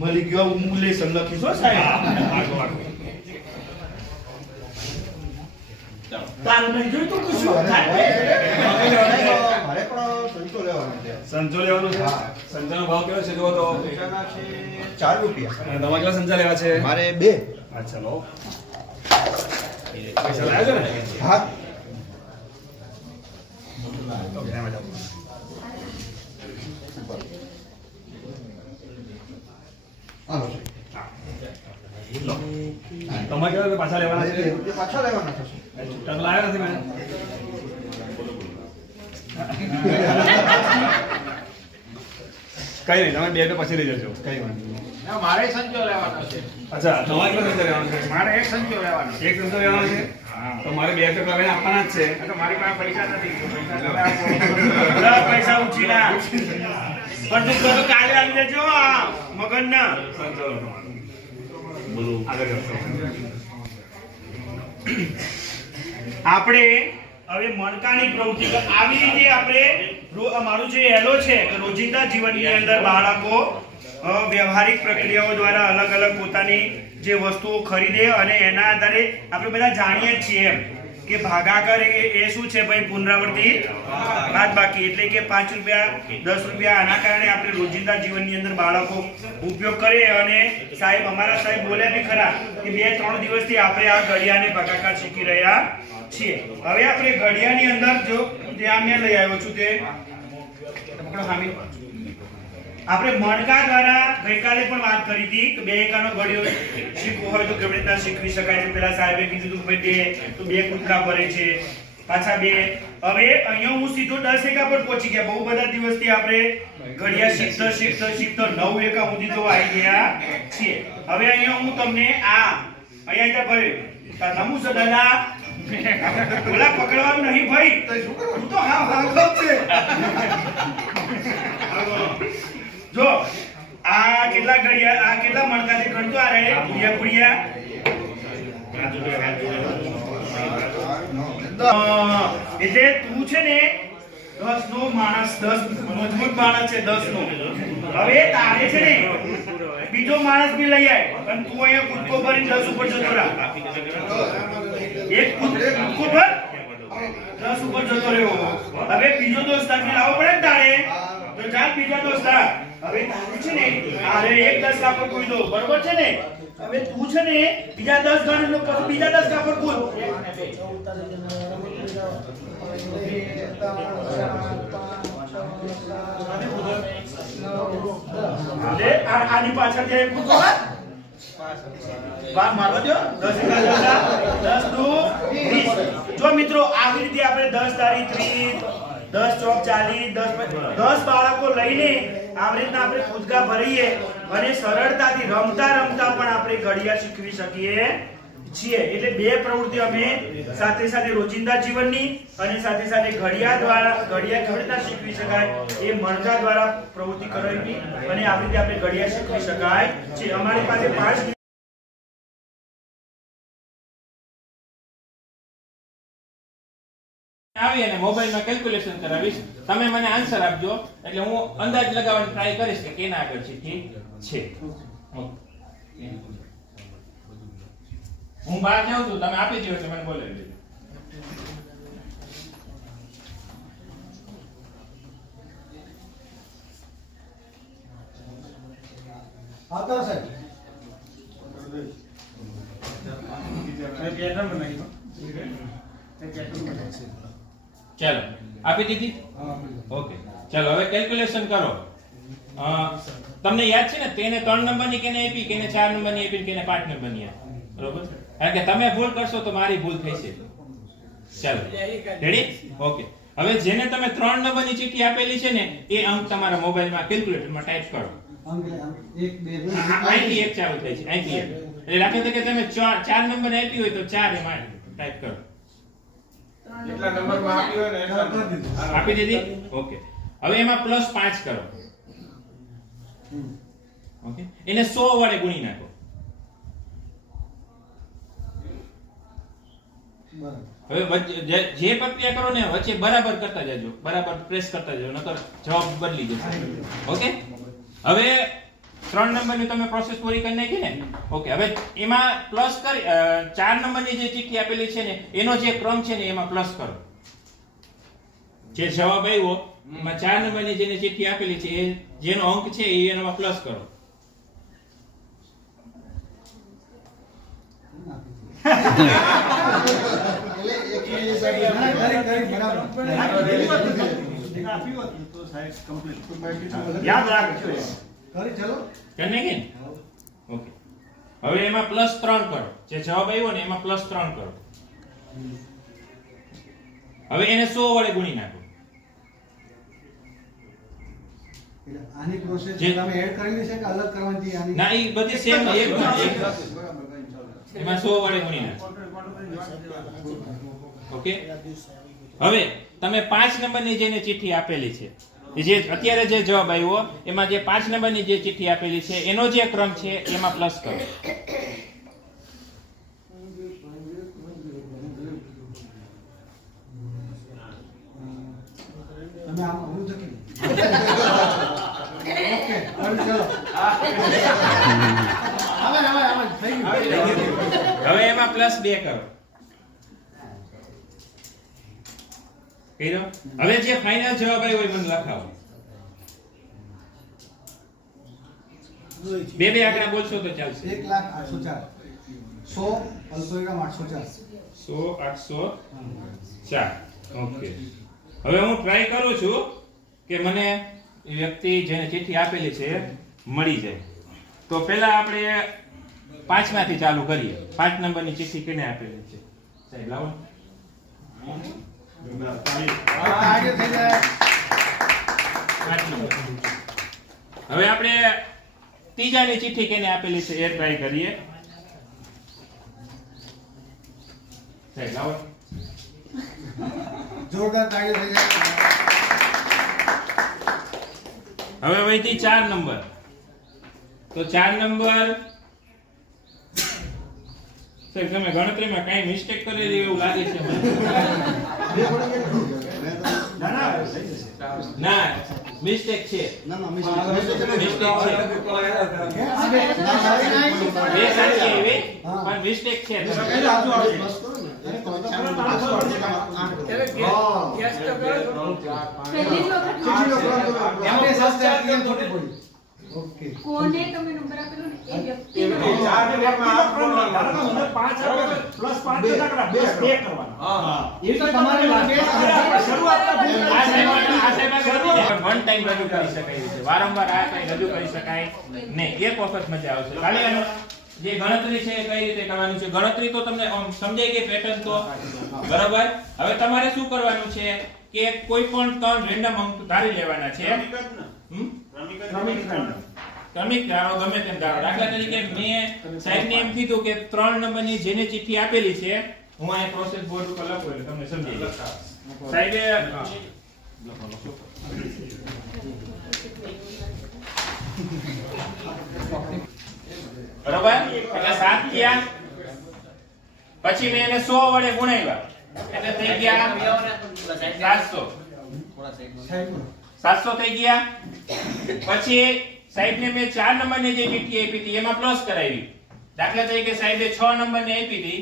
મળી ગયો હું લેસન લખીશ હો સાહેબ આગળ આગળ. તારું નહીં જોયું તો કશું થાય મારે પણ સંતો લેવાનો છે સંચો લેવાનો છે. સંચાનો ભાવ કેવો છે જુઓ તો? 4 રૂપિયા અને તમારે કેટલા સંચા લેવા છે? મારે 2 અચ્છા લો પૈસા લાવ્યા છો ને? હા ઓકે એમાં જાઓ. હાલો લો તમારે કેટલા પાછા લેવાના છે? પાછા લેવાના થશે છૂટા તો લાવ્યા નથી મેં. કઈ નહીં તમે 2 રૂપિયા પછી લઈ જજો. કઈ વાંધો નહીં. મારે સંચો લેવાનો છે અચ્છા તમારે કેટલા સંચા લેવાના છે? મારે એક સંચો લેવાનો એક સંચો લેવાનો છે તો મારે 2 રૂપિયા લઈને આપવાના જ છે. છે મારી પાસે પૈસા નથી પૈસા ઉછી ના પણ તું તો કાલે આવી જજો મગનના આપણે હવે મણકાની પ્રવૃત્તિ આવી રીતે આપણે અમારું જે હેલો છે કે રોજિંદા જીવનની અંદર બાળકો વ્યવહારિક પ્રક્રિયાઓ દ્વારા અલગ અલગ પોતાની જે વસ્તુઓ ખરીદે અને એના આધારે આપણે બધા જાણીએ જ છીએ એમ કે ભાગાકાર એ શું છે ભાઈ પુનરાવર્તિત બાદબાકી એટલે કે 5 રૂપિયા 10 રૂપિયા આના કારણે આપણે રોજિંદા જીવનની અંદર બાળકો ઉપયોગ કરે અને સાહેબ અમારા સાહેબ બોલ્યા બી ખરા કે 2-3 દિવસથી આપણે આ ઘડિયાળને ભાગાકાર શીખી રહ્યા છીએ. હવે આપણે ઘડિયાળની અંદર જો ત્યાં મેં લઈ આવ્યો છું તે પકડો હામી આપણે મણકા દ્વારા ગઈકાલે પણ વાત કરી હતી કે 2 એકાનો ઘડિયો શીખવો હોય તો કેવી રીતના શીખવી શકાય છે. પેલા સાહેબે કીધું હતું ભાઈ 2 તો 2 કૂદકા ભરે છે પાછા 2. હવે અહીંયા હું સીધો 10 એકા પર પહોંચી ગયા. બહુ બધા દિવસથી આપણે ઘડિયા શીખતો 9 એકા સુધી તો આવી ગયા છીએ. હવે અહીંયા હું તમને અહીંયા ભાઈ નમુ સદાલા બોલા પકડવાનું નહીં ભાઈ તું તો હા છે. જો આ કેટલા ઘડિયા આ કેટલા મણકાથી ગણતો આ રહે ગુડિયા એટલે તું છે ને 10 નો માણસ 10 મજબૂત માણસ છે 10 નો. હવે તારે છે ને બીજો માણસ બી લઈ આય અને તું અહીંયા કૂદકો ભરી 10 ઉપર જતો રહે. એક કૂદકો ભર 10 ઉપર જતો રહ્યો. હવે બીજો દોસ્તાર ને લાવવો પડે ને તારે તો ચાલ બીજા દોસ્તાર હવે તારે છે ને આરે એક 10 કાપડ કૂદો બરોબર છે ને. હવે તું છે ને બીજા 10 ગણ નો પછી બીજા 10 કાપડ કૂદ. અરે આની પાછળ જે કૂદો વાત મારવા દો 10 દુ 20. જો મિત્રો આવી રીતે આપણે 10 તારીખ 30 10 ચોક 40 10 બાળકો લઈને આવી રીતના આપણે કૂદકા ભરીએ અને સરળતાથી રમતા પણ આપણે ઘડિયા શીખવી શકીએ છીએ. એટલે 2 પ્રવૃત્તિ અમે સાથે રોજિંદા જીવનની અને સાથે ઘડિયા દ્વારા ઘડિયા કેવી રીતના શીખવી શકાય એ મણકા દ્વારા પ્રવૃત્તિ કરાવી અને આવી રીતે આપણે ઘડિયા શીખવી શકાય છે. અમારી પાસે 5 આવી અને મોબાઈલમાં કેલ્ક્યુલેશન કરાવીશ. તમે મને આન્સર આપજો એટલે હું અંદાજ લગાવવાની ટ્રાય કરીશ કે કેના આગળ છે ઠીક છે. હું બહાર જાઉં છું તમે આપી દો એટલે મને બોલાવી દેજો. આવતા સાહેબ ચાલો આપી દીધી ઓકે. ચાલો હવે કેલ્ક્યુલેશન કરો. તમને યાદ છે ને તેને 3 નંબરની કેને આપી કેને 4 નંબરની આપી કેને 5 નંબરની આપી બરોબર. કારણ કે તમે ભૂલ કરશો તો મારી ભૂલ થશે. ચાલો રેડી ઓકે. હવે જેને તમે 3 નંબરની ચિઠ્ઠી આપેલી છે ને એ અંક તમારા મોબાઈલમાં કેલ્ક્યુલેટરમાં ટાઈપ કરો. અહીંથી 1 ચાલુ થાય છે અહીંથી 1 એટલે રાખો કે તમે 4 નંબર આપી હોય તો 4 એમાં ટાઈપ કરો. કેટલા નંબરમાં આપ્યો હોય ને એટલા આપી દીધી ઓકે. હવે એમાં +5 કરો ઓકે. એને 100 વડે ગુણી નાખો. હવે જે પ્રક્રિયા કરો ને વચ્ચે બરાબર કરતા જજો બરાબર પ્રેસ કરતા જજો નકર જવાબ બદલી જશે ઓકે. હવે 3 નંબરની તમે પ્રોસેસ પૂરી કરી નાખી ને ઓકે. હવે એમાં પ્લસ કરી 4 નંબરની જે ચિઠ્ઠી આપેલી છે ને એનો જે ક્રમ છે ને એમાં પ્લસ કરો. જે જવાબ આવ્યો એમાં 4 નંબરની જેને ચિઠ્ઠી આપેલી છે એ જેનો અંક છે એ એનામાં પ્લસ કરો. યાદ રાખજો કરને કે ઓકે. હવે એમાં +3 કરો. જે જવાબ આવ્યો ને એમાં +3 કરો. હવે એને 100 વડે ગુણી નાખો. આની પ્રોસેસ તમે એડ કરેલી છે કે અલગ કરવાની આની ના એ બધી સેમ એક એમાં 100 વડે ગુણી નાખો ઓકે. હવે તમે 5 નંબરની જેને ચિઠ્ઠી આપેલી છે જે અત્યારે જે જવાબ આવ્યો એમાં જે 5 નંબરની જે ચિઠ્ઠી આપેલી છે એનો જે ક્રમ છે એમાં પ્લસ કરો. તમે આમ અમુક જકી ઓકે ચાલો આમાં થઈ ગયું. હવે એમાં +2 કરો. કર્યો? હવે જે ફાઇનલ જવાબ આવ્યો એ મને લખાવો. બે આંકડા બોલશો તો ચાલશે. 1,08,04 100 અલ્પવિરામ 804 100 804. ઓકે. હવે હું ટ્રાય કરું છું કે મને એ વ્યક્તિ જેને ચિઠ્ઠી આપેલી છે મળી જાય. તો પહેલા આપણે 5 માંથી ચાલુ કરીએ. 5 નંબરની ચિઠ્ઠી કેને આપેલી છે? સાહેબ લાવો. આજે થઈ જાય. 5 નંબર. હવે આપણે ત્રીજાની ચિઠ્ઠી કેને આપેલી છે એ ટ્રાય કરીએ. સાહેબ લાવો. જોરદાર તાળી થઈ જાય. હવે વહીથી 4 નંબર. તો 4 નંબર સાહેબ તમે ગણતરીમાં કઈ મિસ્ટેક કરેલી એવું લાગે છે મને. ના મિસ્ટેક છે. મિસ્ટેક છે. બે સાચી આવી પણ મિસ્ટેક છે. કોને તમે નંબર આપેલો ને એ વ્યક્તિ વન ટાઈમ રજૂ કરી શકાય છે. વારંવાર આ કઈ રજૂ કરી શકાય નહીં. એક વખત મજા આવશે. ખાલી આનો જે ગણતરી છે એ કઈ રીતે કરવાની છે ગણતરી તો તમને સમજાઈ ગઈ પેટર્ન તો બરાબર. હવે તમારે શું કરવાનું છે કે કોઈ પણ 3 રેન્ડમ અંક ધારી લેવાના છે. ક્રમિક ધારો ગમે તેમ ધારો. દાખલા તરીકે મેં સાહેબને એમ કીધું કે 3 નંબરની જેને ચિઠ્ઠી આપેલી છે હું આ પ્રોસેસ બોર્ડ ઉપર લખું એટલે તમને સમજી જાય. સાહેબે બરોબર એટલે 7 થયા. પછી મેં એને 100 વડે ગુણાવ્યા એટલે થઈ ગયા 700 થઈ ગયા. પછી સાહેબને મેં 4 નંબરની જે ચિઠ્ઠી આપી હતી એમાં પ્લસ કરાવી. દાખલા તરીકે સાહેબે 6 નંબરની આપી હતી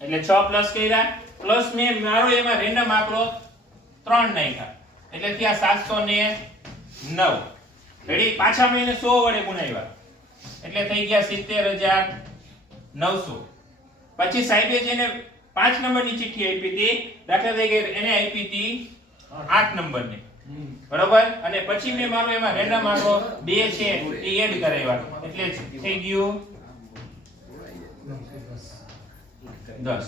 એટલે 6 પ્લસ કર્યા. પ્લસ મેં મારો એમાં રેન્ડમ આંકડો 3 નાખ્યા એટલે ત્યાં 709. રેડી. પાછા મેં એને 100 વડે ગુણાવ્યા એટલે થઈ ગયા 70,900. પછી સાહેબે જેને 5 નંબરની ચિઠ્ઠી આપી હતી દાખલા તરીકે એને આપી હતી 8 નંબરની બરોબર. અને પછી મેં મારો એમાં રેન્ડમ આંકડો 2 છે એ એડ કરાવ્યા એટલે થઈ ગયું 10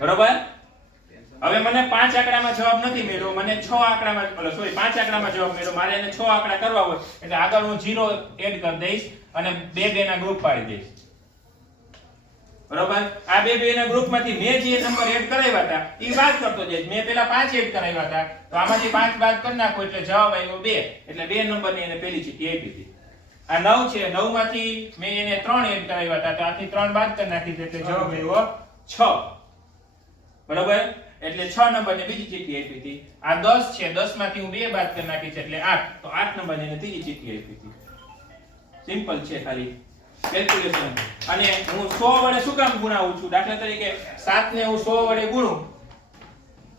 બરોબર. હવે મને 5 આંકડામાં જવાબ નથી મળ્યો. મને 6 આંકડામાં 5 આંકડામાં જવાબ મળ્યો. મારે એને 6 આંકડા કરવા હોય એટલે આગળ હું 0 એડ કરી દઈશ અને 2 ના ગ્રુપ પાડી દઈશ બરોબર. આ 2 ના ગ્રુપમાંથી મેં જે નંબર એડ કરાવ્યા હતા એ બાદ કરતો જઈશ. મેં પેલા 5 એડ કરાવ્યા હતા તો આમાંથી 5 બાદ કરી નાખો એટલે જવાબ આવ્યો 2 એટલે 2 નંબરની એને પહેલી ચિઠ્ઠી આપી હતી. આ 9 છે. 9 માંથી મેં એને 3 એડ કરાવ્યા હતા તો આથી 3 બાદ કરી નાખી એટલે જવાબ આવ્યો 6 બરોબર. એટલે 6 નંબરની બીજી ચિઠ્ઠી આપી હતી. આ 10 છે. 10 માંથી હું 2 બાદ કરી નાખી છે એટલે 8 તો 8 નંબરની એને ત્રીજી ચિઠ્ઠી આપી હતી. સિમ્પલ છે ખાલી કેલ્ક્યુલેશન. અને હું 100 વડે શું કામ ગુણાવું છું? દાખલા તરીકે 7 ને હું 100 વડે ગુણું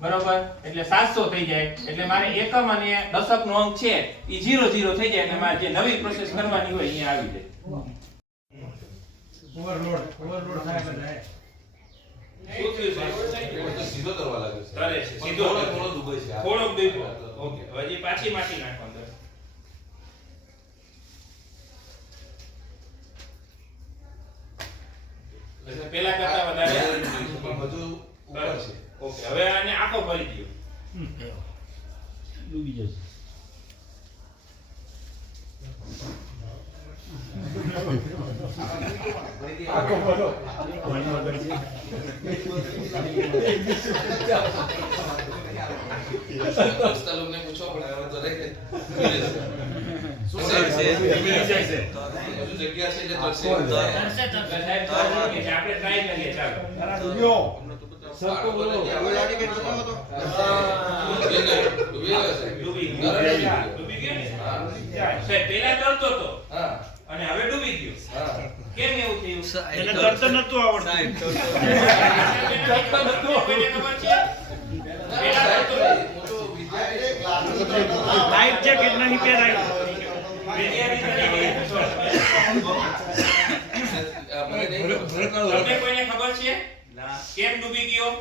બરોબર એટલે 700 થઈ જાય એટલે મારે એકમ અને દશકનો અંક છે એ 0 0 થઈ જાય એટલે મારે જે નવી પ્રોસેસ કરવાની હોય અહીંયા આવી જાય. ઓવરલોડ થાય એટલે સીધો કરવા લાગે છે. કરે છે સીધો થોડો દુબઈ છે. થોડોક દીપો. ઓકે હજી પાછી માટી નાખો અંદર. એટલે પેલા કરતા વધારે પણ બધું ઉપર છે. ઓકે હવે આને આખો ભરી દયો. ડૂબી જશે. આખો બોલો દોસ્તા લોકોને પૂછો પણ હવે તો રહી ગઈ. શું છે? હજુ જગ્યા છે એટલે તરસે. આપણે ટ્રાય કરીએ ચાલો સરખો બોલો. ડૂબી ગયો છે. ડૂબી ગયો ને સાહેબ પેલા તરતો હતો હા અને હવે ડૂબી ગયો હા કેમ એવું થયું એને તરત નતું આવડતું. કોઈને ખબર છે પેલા તરતો હતો. લાઈફ જેકેટ નહીં પહેરાય. તમને કોઈને ખબર છે કેમ ડૂબી ગયો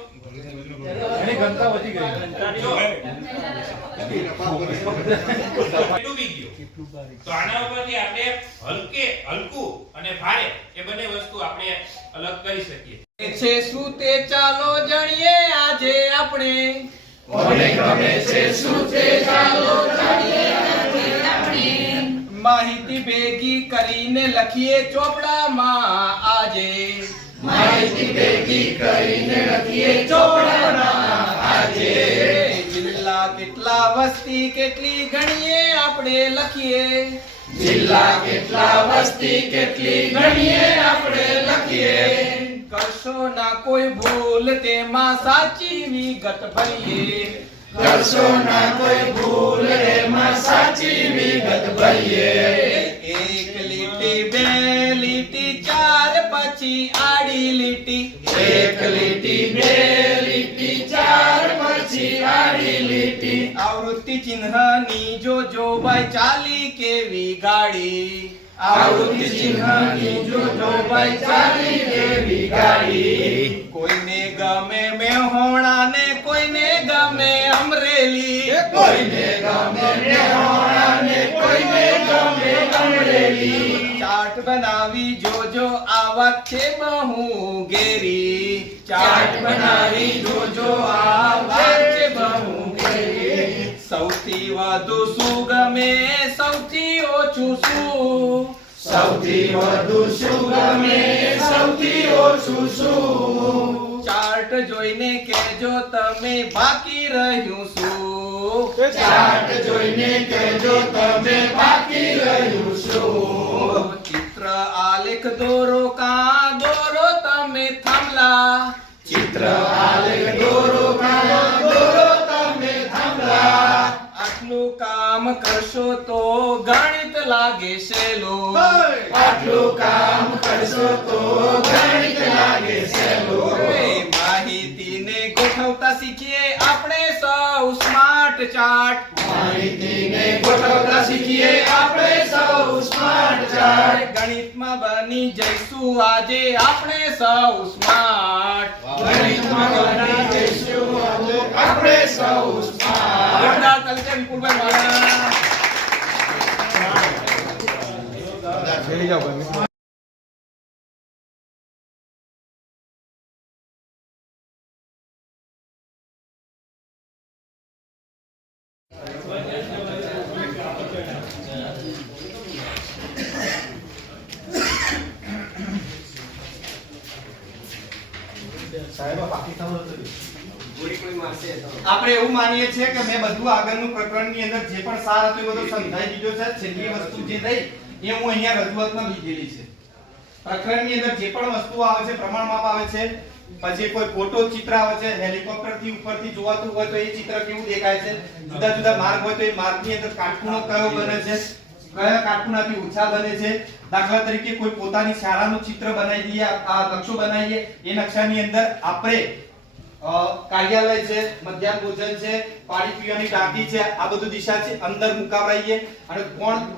એની ઘનતા વધી ગઈ. જો ડૂબી ગયો તો આના ઉપરથી આપણે હલકું અને ભારે એ બંને વસ્તુ આપણે અલગ કરી શકીએ છે શું તે ચાલો જાણીએ આજે આપણે માહિતી ભેગી કરીને લખીએ ચોપડામાં આજે જિલ્લા કેટલા વસ્તી કેટલી ગણીએ આપણે લખીએ કરશો ના કોઈ ભૂલ તેમાં સાચી વિગત ભરીએ એક લીટી બે લીટી ચાર પછી આડી લીટી આવૃત્તિ ચિહ્નની જો ભાઈ ચાલી કેવી ગાડી કોઈને ગમે મેહોણા ને કોઈને ગમે અમરેલી ચાટ બનાવી જોજો આ વાત છે બહુ ઘેરી સૌથી વધુ શું ગમે સૌથી ઓછું શું ચાર્ટ જોઈને કેજો તમે બાકી રહ્યું શું ચિત્ર આલેખ દોરો કા દોરો તમે થાંભલા આટલું કામ કરશો તો ગણિત લાગે સહેલું માહિતીને ગોઠવતા શીખીએ આપણે સૌ સ્માર્ટ ચાર્ટ ગણિતમાં બની જઈશું આજે આપણે સૌ સ્માર્ટ જોરદાર તાલીમ કુલભાઈ મારા જઈ જાઓ ભાઈ. આપણે એવું માનીએ છીએ કે મેં બધું આગળનું પ્રકરણની અંદર જે પણ સાર હતો એ બધું સમજાઈ દીધો છે. છેલ્લી વસ્તુ જે રહી એ હું અહીંયા રજૂઆતમાં લીધેલી છે. પ્રકરણની અંદર જે પણ વસ્તુઓ આવે છે પ્રમાણ માપ આવે છે, પછી કોઈ ફોટો ચિત્ર આવે છે, હેલિકોપ્ટર થી ઉપરથી જોવાતું હોય તો એ ચિત્ર કેવું દેખાય છે, જુદા જુદા માર્ગ હોય તો એ માર્ગની અંદર કાટખૂણો કયો બને છે, કયા કાટખૂણાથી ઊંચા બને છે. દાખલા તરીકે કોઈ પોતાની શાળાનું ચિત્ર બનાવી દઈએ, આ નકશો બનાવીએ, એ નકશાની અંદર આપણે કાર્યાલય છે, મધ્યાહન ભોજન છે, પાણી પીવાની ટાંકી છે, આ બધું દિશા છે અંદર મુકાવરાઈએ અને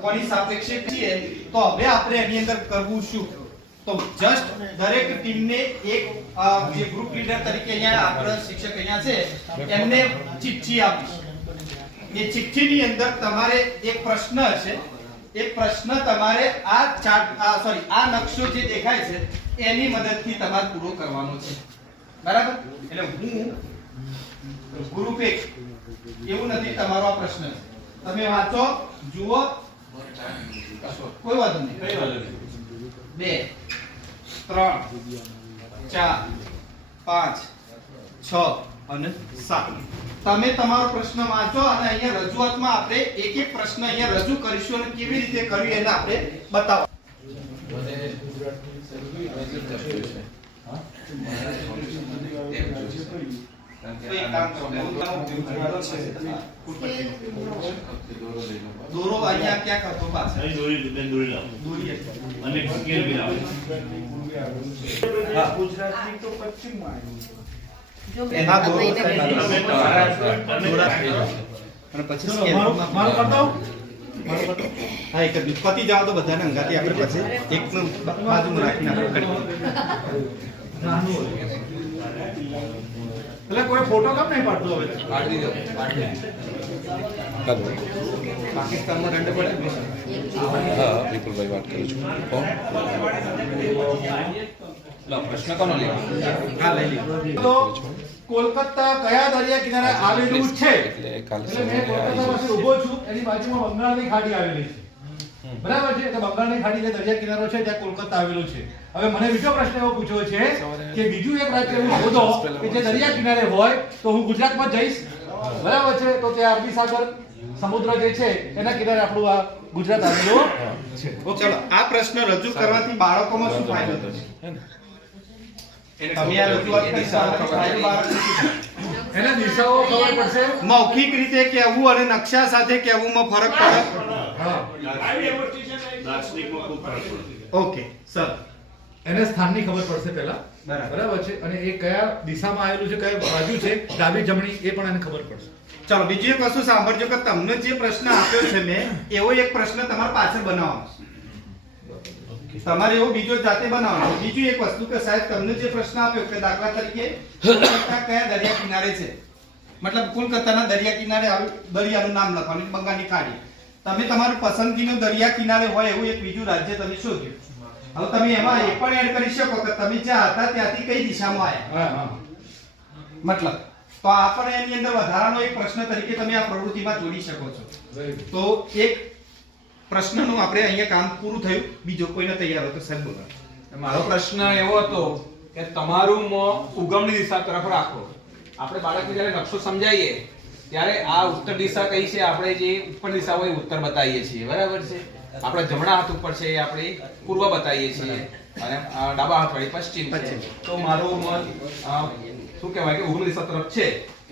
કોની સાપેક્ષે છીએ. તો હવે આપણે એની અંદર કરવું શું? તો જસ્ટ દરેક ટીમને એક જે ગ્રુપ લીડર તરીકે અહીંયા આપણા શિક્ષક અહીંયા છે એમને ચિઠ્ઠી આપીશ. એ ચિઠ્ઠીની અંદર તમારે એક પ્રશ્ન છે, એ પ્રશ્ન તમારે આ નકશો જે દેખાય છે એની મદદથી તમારે પૂરો કરવાનો છે. બરાબર? એટલે હું ગ્રુપ 1 એવું નથી, તમારો આ પ્રશ્ન છે. તમે વાંચો, જુઓ, કોઈ વાંધો નહીં. 2 3 4 5 6 અને 7. તમે તમારો પ્રશ્ન વાંચો અને અહીંયા રજૂઆતમાં આપણે એક એક પ્રશ્ન અહીંયા રજૂ કરીશું અને કેવી રીતે કર્યું એને આપણે બતાવો. તો એક કામ કરો, દોરો અહીંયા ક્યાં કરતો પાછળ દોરી અને સ્કેલ બી લાવો. ગુજરાતી તો પશ્ચિમમાં આવ્યું છે. એના દોરો અને પછી સ્કેલ મારું કરતો હા એક જ પતિ જાવ તો બધાને અંગાથી આપણે પછી એક બાજુમાં રાખીને આપણે કરીએ. એટલે કોઈ ફોટો કેમ નહીં પાડતો હવે પાકિસ્તાનમાં દંડ પડે ને? હા વિપુલભાઈ વાત કરું છું. પ્રશ્ન કોનો લેવા? હા લઈ લો. તો કોલકાતા કયા દરિયા કિનારે આવેલું છે? એટલે કાલે એટલે મેં કોલકાતા પાસે ઊભો છું, એની બાજુમાં બંગાળની ખાડી આવેલી છે. બરાબર છે? તો બંગાળની ખાડી જે દરિયા કિનારો છે ત્યાં કોલકાતા આવેલું છે. હવે મને બીજો પ્રશ્ન એવો પૂછ્યો છે કે બીજું એક રાજ્ય એવું શોધો કે જે દરિયા કિનારે હોય તો હું ગુજરાતમાં જઈશ. બરાબર છે? તો ત્યાં અરબી સાગર સમુદ્ર જે છે એના કિનારે આપણું આ ગુજરાત આવેલું છે. ચલો આ પ્રશ્ન રજૂ કરવાથી બાળકોમાં શું ફાયદો થશે? તમે આ રજૂઆત કરી ફાયદો બાળકોને શું થશે? એના દિશાઓ ખબર પડશે. મૌખિક રીતે કહેવું અને નકશા સાથે કહેવુંમાં ફરક પડે. હા, ઓકે સર એને સ્થાનની ખબર પડશે પહેલા. બરાબર છે? અને એ કયા દિશામાં આવેલું છે, કયા બાજુ છે, ડાબી જમણી, એ પણ એને ખબર પડશે. ચલો બીજી એક વસ્તુ સાંભળજો કે તમને જે પ્રશ્ન આપ્યો છે મેં એવો એક પ્રશ્ન તમારે પાછળ બનાવવાનો છે. તમારે એવો બીજો જાતે બનાવવાનો. બીજું એક વસ્તુ કે સાહેબ તમને જે પ્રશ્ન આપ્યો કે દાખલા તરીકે કોલકાતા કયા દરિયા કિનારે છે, મતલબ કોલકાતાના દરિયા કિનારે દરિયાનું નામ લખવાનું, બંગાળની ખાડી. તમે તમારું પસંદગીનું દરિયા કિનારે હોય એવું એક બીજું રાજ્ય તમે શોધ્યું. હવે તમે એમાં એ પણ એડ કરી શકો કે તમે જ્યાં હતા ત્યાંથી કઈ દિશામાં આવ્યા, મતલબ તો આ પણ એની અંદર વધારાનો એક પ્રશ્ન તરીકે તમે આ પ્રવૃત્તિમાં જોડી શકો છો. તો એક પ્રશ્નનું આપણે અહીંયા કામ પૂરું થયું. બીજો કોઈને તૈયાર હોય તો સાહેબ બોલો. મારો પ્રશ્ન એવો હતો કે તમારું મોં ઉગમની દિશા તરફ રાખો. આપણે બાળકને જ્યારે નકશો સમજાવીએ ત્યારે આ ઉત્તર દિશા કઈ છે, આપણે જે ઉપર દિશા હોય ઉત્તર બતાવીએ છીએ. બરાબર છે? આપણે જમણા હાથ ઉપર છે એ આપણે પૂર્વ બતાવીએ છીએ અને ડાબા હાથ વાળી પશ્ચિમ છે. તો મારું મન શું કહેવાય કે ઉગમ દિશા તરફ છે.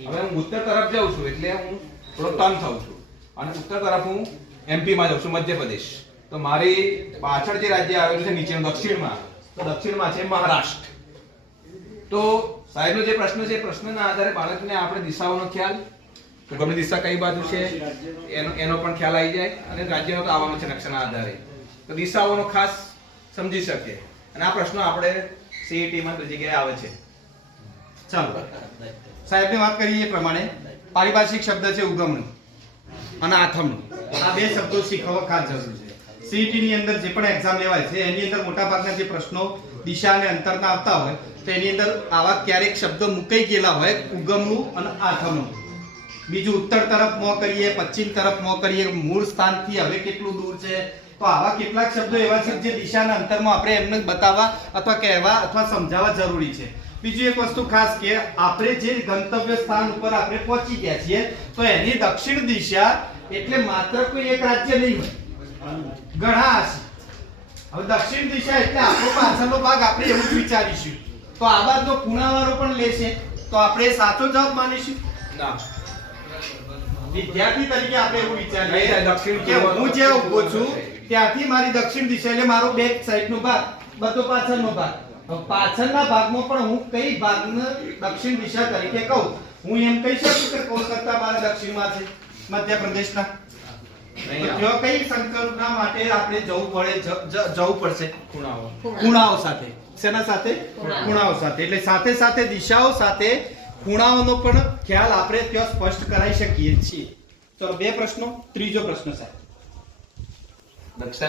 હવે હું ઉત્તર તરફ જાઉં છું એટલે હું થોડો ટર્ન થાઉં છું અને ઉત્તર તરફ હું એમપી માં જાઉં છું, મધ્યપ્રદેશ. તો મારી પાછળ જે રાજ્ય આવેલું છે નીચેનું દક્ષિણમાં, તો દક્ષિણમાં છે મહારાષ્ટ્ર. તો સાહેબનો જે પ્રશ્ન છે એ પ્રશ્નના આધારે બાળકને આપણે દિશાઓનો ખ્યાલ, ઉગમની દિશા કઈ બાજુ છે એનો પણ ખ્યાલ આવી જાય અને રાજ્યનો તો આવવાનો છે નકશાના આધારે, તો દિશાઓનો ખાસ સમજી શકે. અને આ પ્રશ્નો આપણે CET માં બધી જગ્યાએ આવે છે. ચાલો સાહેબને વાત કરીએ એ પ્રમાણે પારિભાષિક શબ્દ છે ઉગમનું અને આથમનું. આ બે શબ્દો શીખવવા ખાસ જરૂરી છે. CET ની અંદર જે પણ એક્ઝામ લેવાય છે એની અંદર મોટાભાગના જે પ્રશ્નો દિશા અને અંતરના આવતા હોય તો એની અંદર આવા ક્યારેક શબ્દો મુકાઈ ગયેલા હોય, ઉગમનું અને આથમનું. બીજું ઉત્તર તરફ મોં કરીએ, પશ્ચિમ તરફ મોં કરીએ, મૂળ સ્થાનથી હવે કેટલું દૂર છે. તો આવા કેટલાક શબ્દો એવા છે જે દિશાના અંતરમાં આપણે એમને બતાવવા અથવા કહેવા અથવા સમજાવવા જરૂરી છે. બીજી એક વસ્તુ ખાસ કે આપણે જે ગંતવ્ય સ્થાન ઉપર આપણે પહોંચી ગયા છીએ તો એની દક્ષિણ દિશા એટલે માત્ર કોઈ એક રાજ્ય નહીં હોય, ઘણા હશે. હવે દક્ષિણ દિશા એટલે આપણો પાછળનો ભાગ આપણે એવું જ વિચારીશું તો આ બાજુનો ખૂણાવાળો પણ લેશે તો આપણે સાચો જવાબ માનીશું ના, વિદ્યાર્થી તરીકે આપણે એવું વિચારીએ કે હું જ્યાં ઊભો છું ત્યાંથી મારી દક્ષિણ દિશા એટલે મારો બેક સાઈડનો ભાગ, બધો પાછળનો ભાગ. પાછળના ભાગમાં પણ હું કઈ ભાગને દક્ષિણ દિશા તરીકે કહું? હું એમ કહી શકું કે કોલકાતા મારા દક્ષિણમાં છે, મધ્યપ્રદેશના. તો કઈ સંકલ્પના માટે આપણે જવું પડશે ખૂણાઓ સાથે. શેના સાથે? ખૂણાઓ સાથે. એટલે સાથે સાથે દિશાઓ સાથે ખૂણાઓનો પણ ખ્યાલ આપણે ત્યાં સ્પષ્ટ કરાવી શકીએ છીએ. ચલો બે પ્રશ્નો. ત્રીજો પ્રશ્ન સાહેબ.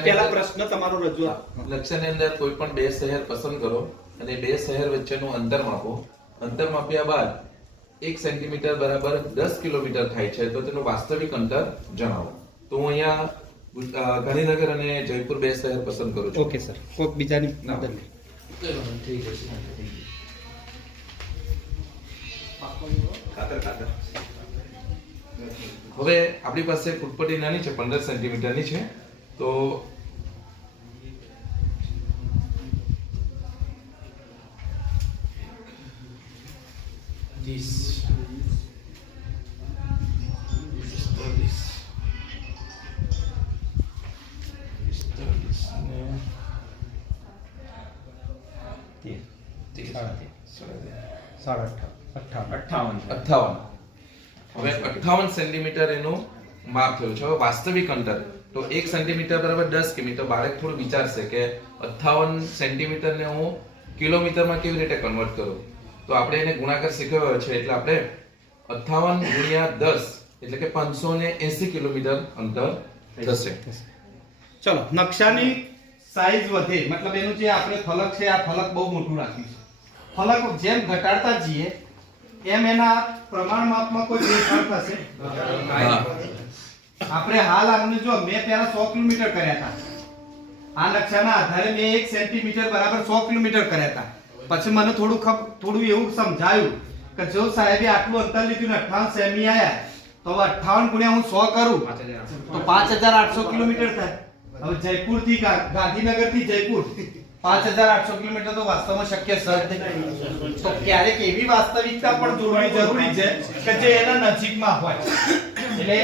પહેલા પ્રશ્ન તમારો રજૂઆત. લક્ષ્યની અંદર કોઈ પણ બે શહેર પસંદ કરો અને બે શહેર વચ્ચેનું અંતર માપો. અંતર માપ્યા બાદ 1 સેન્ટીમીટર બરાબર 10 કિલોમીટર થાય છે તો તેનું વાસ્તવિક અંતર જણાવો. તો હું અહીંયા ગાંધીનગર અને જયપુર બે શહેર પસંદ કરું છું. Okay sir. કોક બીજાની મદદ લે. ઠીક છે. હવે આપણી પાસે ફૂટપટ્ટી નાની છે, 15 સેન્ટીમીટરની છે. તો હવે 58 સેન્ટીમીટર એનું માપ થયું છે. હવે વાસ્તવિક અંતર તો 1 સેન્ટીમીટર બરાબર 10 કિમી. તો બાળક થોડું વિચારશે કે 58 સેન્ટીમીટરને હું કિલોમીટરમાં કેવી રીતે કન્વર્ટ કરું. તો આપણે એને ગુણાકાર શીખવ્યો છે, એટલે આપણે 58 ગુણ્યા 10 એટલે કે 580 કિલોમીટર અંતર થશે. ચલો, નકશાની સાઈઝ વધે, મતલબ એનું જે આપણે ફલક છે, આ ફલક બહુ મોટું રાખ્યું છે. ફલક જેમ ઘટાડતા જઈએ એમ એના પ્રમાણ માપમાં કોઈ ફેરફાર થશે? આપણે હાલ આમને જો મેં પહેલા 100 કિલોમીટર કર્યા હતા. આ નકશાના આધારે મેં 1 સેન્ટીમીટર બરાબર 100 કિલોમીટર કર્યા હતા. પછી મને થોડું એવું સમજાયું કે જો સાહેબે આટલું અંતર લીધું ને 58 સેમી આયા, તો 58 ગુણ્યા હું 100 કરું તો 5800 કિલોમીટર થાય. હવે જયપુર થી ગાંધીનગર થી જયપુર 5800 કિલોમીટર તો વાસ્તવમાં શક્ય સર નહીં. તો ક્યારેક એવી વાસ્તવિકતા પણ જોડવી જરૂરી છે કે જે એના નજીકમાં હોય. એટલે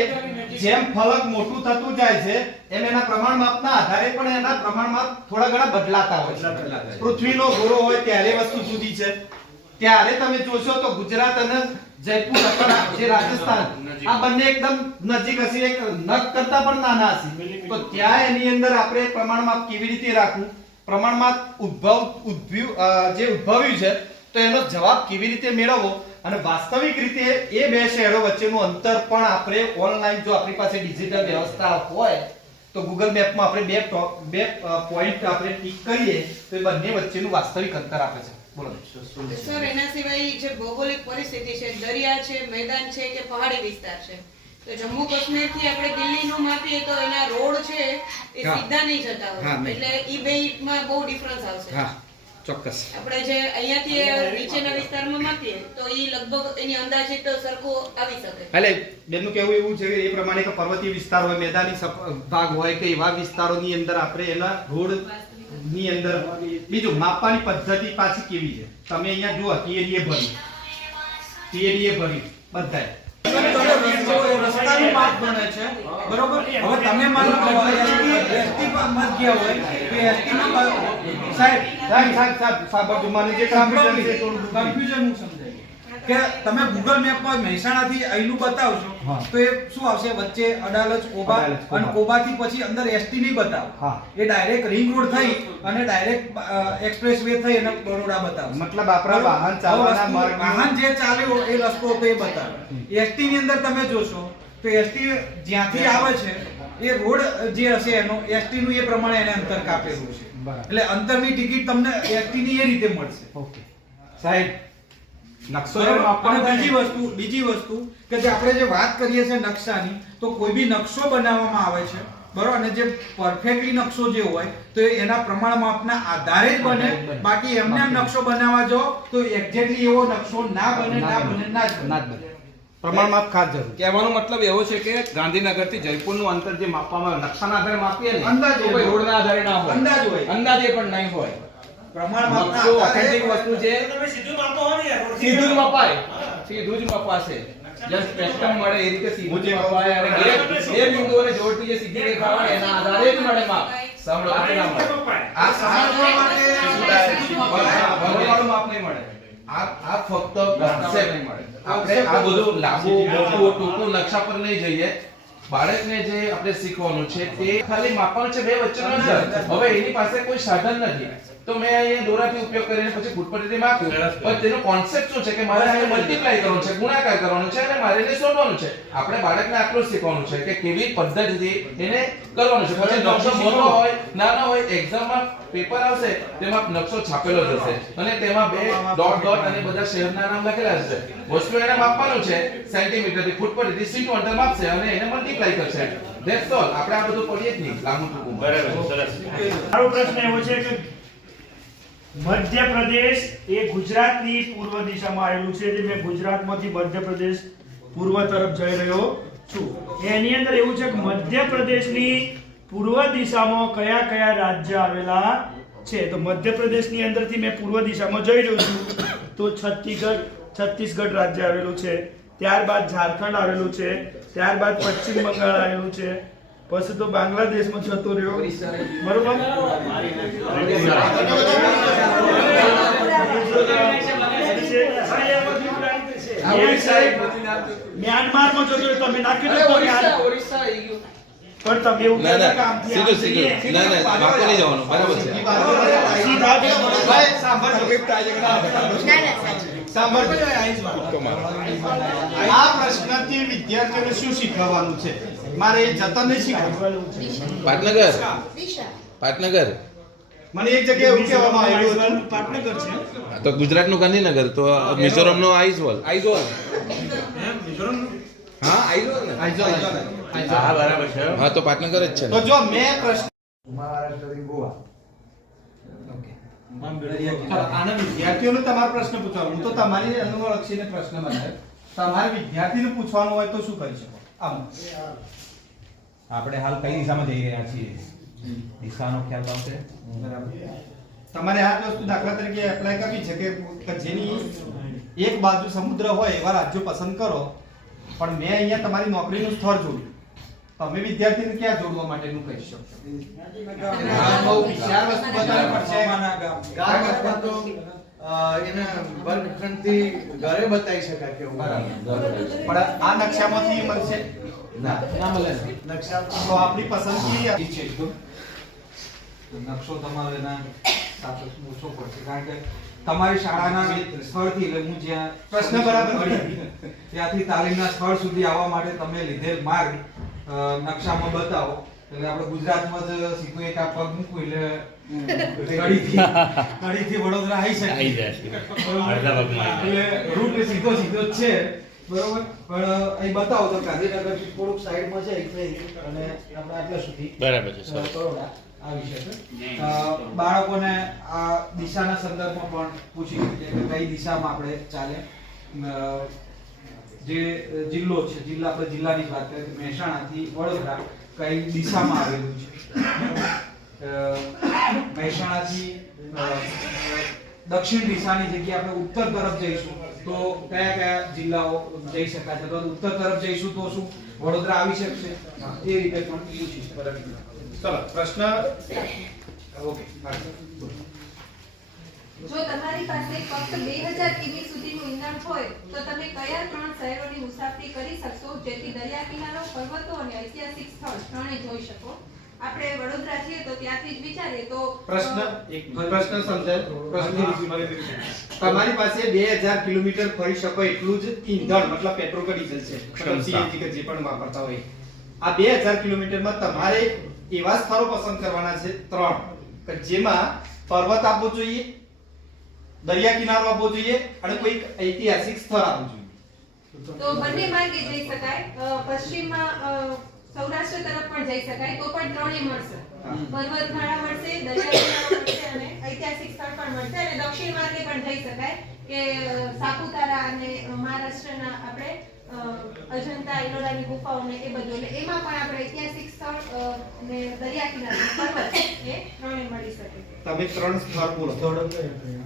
જેમ ફલક મોટું થતું જાય છે એમ એના પ્રમાણ માપના આધારે પણ એના પ્રમાણ માપ થોડા ઘણા બદલાતા હોય છે. પૃથ્વીનો ગોળો હોય ત્યારે વસ્તુ જુદી છે. ત્યારે તમે જોશો તો ગુજરાત અને જયપુર અથવા જે રાજસ્થાન આ બંને એકદમ નજીક હશે, એક નખ કરતા પણ નાના હશે. તો ત્યાં એની અંદર આપણે પ્રમાણ માપ કેવી રીતે રાખવું, પ્રમાણમાં ઉદ્ભવ્યું છે તો એનો જવાબ કેવી રીતે મેળવવો, અને વાસ્તવિક રીતે એ બે શહેરો વચ્ચેનું અંતર પણ આપણે ઓનલાઈન જો આપણી પાસે ડિજિટલ વ્યવસ્થા હોય તો ગૂગલ મેપમાં આપણે બે પોઈન્ટ આપણે ટિક કરીએ તો એ બંને વચ્ચેનું વાસ્તવિક અંતર આપે છે. બોલો સર, એના સિવાય જે ભૌગોલિક પરિસ્થિતિ છે, દરિયા છે, મેદાન છે કે પહાડી વિસ્તાર છે, તો જમ્મુ કાશ્મીર થી આપણે દિલ્હીનું માપીએ તો એના રોડ છે એ સીધા નહીં જતા હોય, એટલે ઈ બેમાં બહુ ડિફરન્સ આવશે. હા, ચોક્કસ. આપણે જે અહીંયાથી નીચેના વિસ્તારમાં માપીએ તો ઈ લગભગ એની અંદાજિત સરખો આવી શકે. એટલે બેનનું કહેવું એવું છે કે એ પ્રમાણે કે પર્વતીય વિસ્તાર હોય, મેદાની ભાગ હોય કે એવા વિસ્તારોની અંદર આપણે એના રોડ ની અંદર બીજું માપવાની પદ્ધતિ પાછી કેવી છે. તમે અહીંયા જુઓ ટીએડીએ ભરી બધાય રસ્તાનું માપ બને છે, બરોબર. હવે તમે માનો કે એસટી માં મત ગયા હોય તો એસટી માં સાહેબ મને જે કન્ફ્યુઝન છે થોડું કન્ફ્યુઝન હું સમજાય કે તમે ગૂગલ મેપમાં મહેસાણા થી અહીંનું બતાવશો તો એ શું આવશે, વચ્ચે અડાલજ કોબા, અને કોબા થી પછી અંદર એસટી નહીં બતાવે, એ ડાયરેક્ટ રિંગ રોડ થઈ અને ડાયરેક્ટ એક્સપ્રેસ વે થઈ અને બરોડા બતાવે. મતલબ આપણા વાહન ચાલવાના માર્ગ, વાહન જે ચાલ્યો એ રસ્તો તો એ બતાવે. એસટી ની અંદર તમે જોશો તો એસટી જ્યાંથી આવે છે એ રોડ જે હશે એનો એસટી નું એ પ્રમાણે એને અંતર કાપેલું છે. એટલે અંતરની ટિકિટ તમને એસટી ની એ રીતે મળશે. ઓકે સાહેબ, નકશો બીજી વસ્તુ કે જે આપણે જે વાત કરીએ છીએ નકશાની, તો કોઈ બી નકશો બનાવવામાં આવે છે, બરોબર, અને જે પરફેક્ટલી નકશો જે હોય તો એના પ્રમાણ માપના આધારે જ બને. બાકી એમને નકશો બનાવવા જાઓ તો એક્ઝેક્ટલી એવો નકશો ના જ બને. પ્રમાણ માપ ખાસ જરૂર. કહેવાનો મતલબ એવો છે કે ગાંધીનગર થી જયપુર નું અંતર જે માપવામાં આવે નકશાના આધારે માપીએ ને, અંદાજે કોઈ રોડના આધારે ના હોય, અંદાજ હોય, અંદાજે પણ નહીં હોય. પ્રમાણ માપના નકશો આધારે authentic વસ્તુ છે, સીધું જ મપાય, સીધું જ મપાશે. જસ્ટ સ્પેક્ટ્રમ મળે એ રીતે સીધું જ મપાય, અને બે બિંદુઓને જોડતી જે સીધી રેખા હોય એના આધારે જ મળે માપ. સમજણ ના મળે. વાળું માપ નહીં મળે. આ ફક્ત concept નહીં મળે. આપણે આ બધું લાંબુ મોટું ટૂંકું નકશા પર નહીં જઈએ. બાળકને જે આપણે શીખવાનું છે તે ખાલી માપવાનું છે બે વચ્ચેનો અંતર. હવે એની પાસે કોઈ સાધન નથી તો મેં અહીંયા દોરાથી ઉપયોગ કરીને પછી ફૂટપટ્ટીથી માપ્યું, પણ તેનો કોન્સેપ્ટ શું છે કે મારે આને મલ્ટીપ્લાય કરવાનું છે, ગુણાકાર કરવાનો છે અને મારે એને શોધવાનું છે. આપણે બાળકને આટલું શીખવાનું છે કે કેવી પદ્ધતિથી એને કરવાનું છે. પછી નકશો મોટો હોય નાનો હોય, એક્ઝામમાં પેપર આવશે તેમાં નકશો છાપેલો જ હશે અને તેમાં બે ડોટ અને બધા શહેરના નામ લખેલા હશે. વસ્તુ એને માપવાનું છે સેન્ટીમીટરથી ફૂટપટ્ટીથી સીટનું અંતર માપશે અને એને મલ્ટીપ્લાય કરશે. That's all. આપણે આ બધું પડીએ જ નહીં લાંબુ ટૂંકું. બરાબર, સરસ. મારો પ્રશ્ન એવો છે કે મધ્યપ્રદેશ એ ગુજરાતની પૂર્વ દિશામાં આવેલું છે. જે મેં ગુજરાતમાંથી મધ્યપ્રદેશ પૂર્વ તરફ જઈ રહ્યો છું. એની અંદર એવું છે કે મધ્યપ્રદેશની પૂર્વ દિશામાં કયા કયા રાજ્ય આવેલા છે. તો મધ્યપ્રદેશની અંદરથી મેં પૂર્વ દિશામાં જઈ રહ્યો છું તો છત્તીસગઢ રાજ્ય આવેલું છે, ત્યારબાદ ઝારખંડ આવેલું છે, ત્યારબાદ પશ્ચિમ બંગાળ આવેલું છે, પછી તો બાંગ્લાદેશમાં જતો રહ્યો. બરોબર. મ્યાનમારમાં જતો રહ્યો. તમે નાખી દો પણ તમે એવું ના, કહેતા કે ના, આમથી સીધું, આમ જઈએ. સીધું. ના, ના, વાંકો નહીં જવાનું. બરાબર છે. સીધા જ. ભાઈ, સાંભળજો. સાંભળજો. આ પ્રશ્નથી વિદ્યાર્થીઓને શું શીખવવાનું છે? મારે એ જતન નહીં શીખવવાનું. પાટનગર મને એક જગ્યાએ એવું કહેવામાં આવ્યું હતું પાટનગર છે. તો ગુજરાતનું ગાંધીનગર, તો મિઝોરમનો આઈઝોલ. હા, તો પાટનગર જ છે તો ને. જો મેં પ્રશ્ન મહારાષ્ટ્રથી ગોવા. ચાલો, આના વિદ્યાર્થીઓને તમારો પ્રશ્ન પૂછવાનો. હું તો તમારી અનુલક્ષીને પ્રશ્ન બનાવ્યો. તમારે વિદ્યાર્થીને પૂછવાનું હોય તો શું કરી શકો? આમ આપણે હાલ કઈ દિશામાં જઈ રહ્યા છીએ દિશાનો ખ્યાલ આવશે. તમારે આ જ વસ્તુ દાખલા તરીકે એપ્લાય કરવી છે કે જેની એક બાજુ સમુદ્ર હોય એવા રાજ્યો પસંદ કરો. પણ મેં અહીંયા તમારી નોકરીનું સ્થળ જોડ્યું. તમે વિદ્યાર્થીને ક્યાં જોડવા માટેનું કહી શકો? બહુ વિશાળ વસ્તુ બતાવવી પડશે. ગામ અથવા તો એના વર્ગખંડથી ઘરે બતાવી શકાય કેવું. પણ આ નકશામાંથી મળશે ના, ના મળે ને. નકશા તો આપણી પસંદગી છે. નકશો તમારે એના સાથે ઓછો પડશે કારણ કે તમારી શાળાના સ્થળથી એટલે હું જ્યાં પ્રશ્ન બરાબર ત્યાંથી તાલીમના સ્થળ સુધી આવવા માટે તમે લીધેલ માર્ગ નકશામાં બતાવો. એટલે આપણે ગુજરાતમાં જ સીધું એક આ પગ મૂકવું એટલે કડીથી વડોદરા આવી શકે. એટલે રૂટ સીધો જ છે. બરોબર. પણ અહીં બતાવો તો ગાંધીનગર થોડુંક સાઈડમાં છે એટલે અને આપણે આટલા સુધી બરાબર છે સર. કરોડા આવી શકે. બાળકોને આ દિશાના સંદર્ભમાં પણ પૂછી શકીએ કે કઈ દિશામાં આપણે ચાલે. જે જિલ્લો છે, આપણે જિલ્લાની વાત કરીએ તો મહેસાણાથી વડોદરા કઈ દિશામાં આવેલું છે. મહેસાણાથી દક્ષિણ દિશાની જગ્યાએ આપણે ઉત્તર તરફ જઈશું તો કયા કયા જિલ્લાઓ જઈ શકાય છે. તો ઉત્તર તરફ જઈશું તો શું વડોદરા આવી શકશે? એ રીતે પણ પૂછી શકાય. ચલો પ્રશ્ન ઓકે. જો તમારી પાસે ફક્ત 2000 કિમી સુધીનું ઈંધણ હોય તો તમે કયા 3 શહેરોની મુસાફરી કરી શકશો જેથી દરિયા કિનારો, પર્વતો અને ઐતિહાસિક સ્થળ ત્રણે જોઈ શકો? આપણે વડોદરા છીએ તો ત્યાંથી જ વિચારીએ તો પ્રશ્ન સમજાય. પ્રશ્ન તમારી પાસે 2000 કિલોમીટર ફરી શકો એટલું જ ઈંધણ મતલબ પેટ્રોલ કે ડીઝલ છે, મતલબ સીએનજી કે જે પણ વાપરતા હોય. આ 2000 કિલોમીટરમાં તમારે એવા સ્થળો પસંદ કરવાના છે 3 કે જેમાં પર્વત આપવો જોઈએ, દરિયા કિનારો આપવો જોઈએ અને કોઈ ઐતિહાસિક સ્થળ આપવું જોઈએ. તો બંને માર્ગે જઈ શકાય. પશ્ચિમમાં સૌરાષ્ટ્ર તરફ પણ જઈ શકાય તો પણ ત્રણેય મળશે. પર્વતમાળા મળશે, દરિયા કિનારો મળશે અને ઐતિહાસિક સ્થળ પણ મળશે. અને દક્ષિણ માર્ગે પણ જઈ શકાય કે સાપુતારા અને મહારાષ્ટ્રના આપણે અજંતા ઇલોરાની ગુફાઓ ને એ બધું. એટલે એમાં પણ આપણે ઐતિહાસિક સ્થળ ને દરિયા કિનારો, પર્વત એ ત્રણેય મળી શકે. તમે 3 સ્થળ બોલો.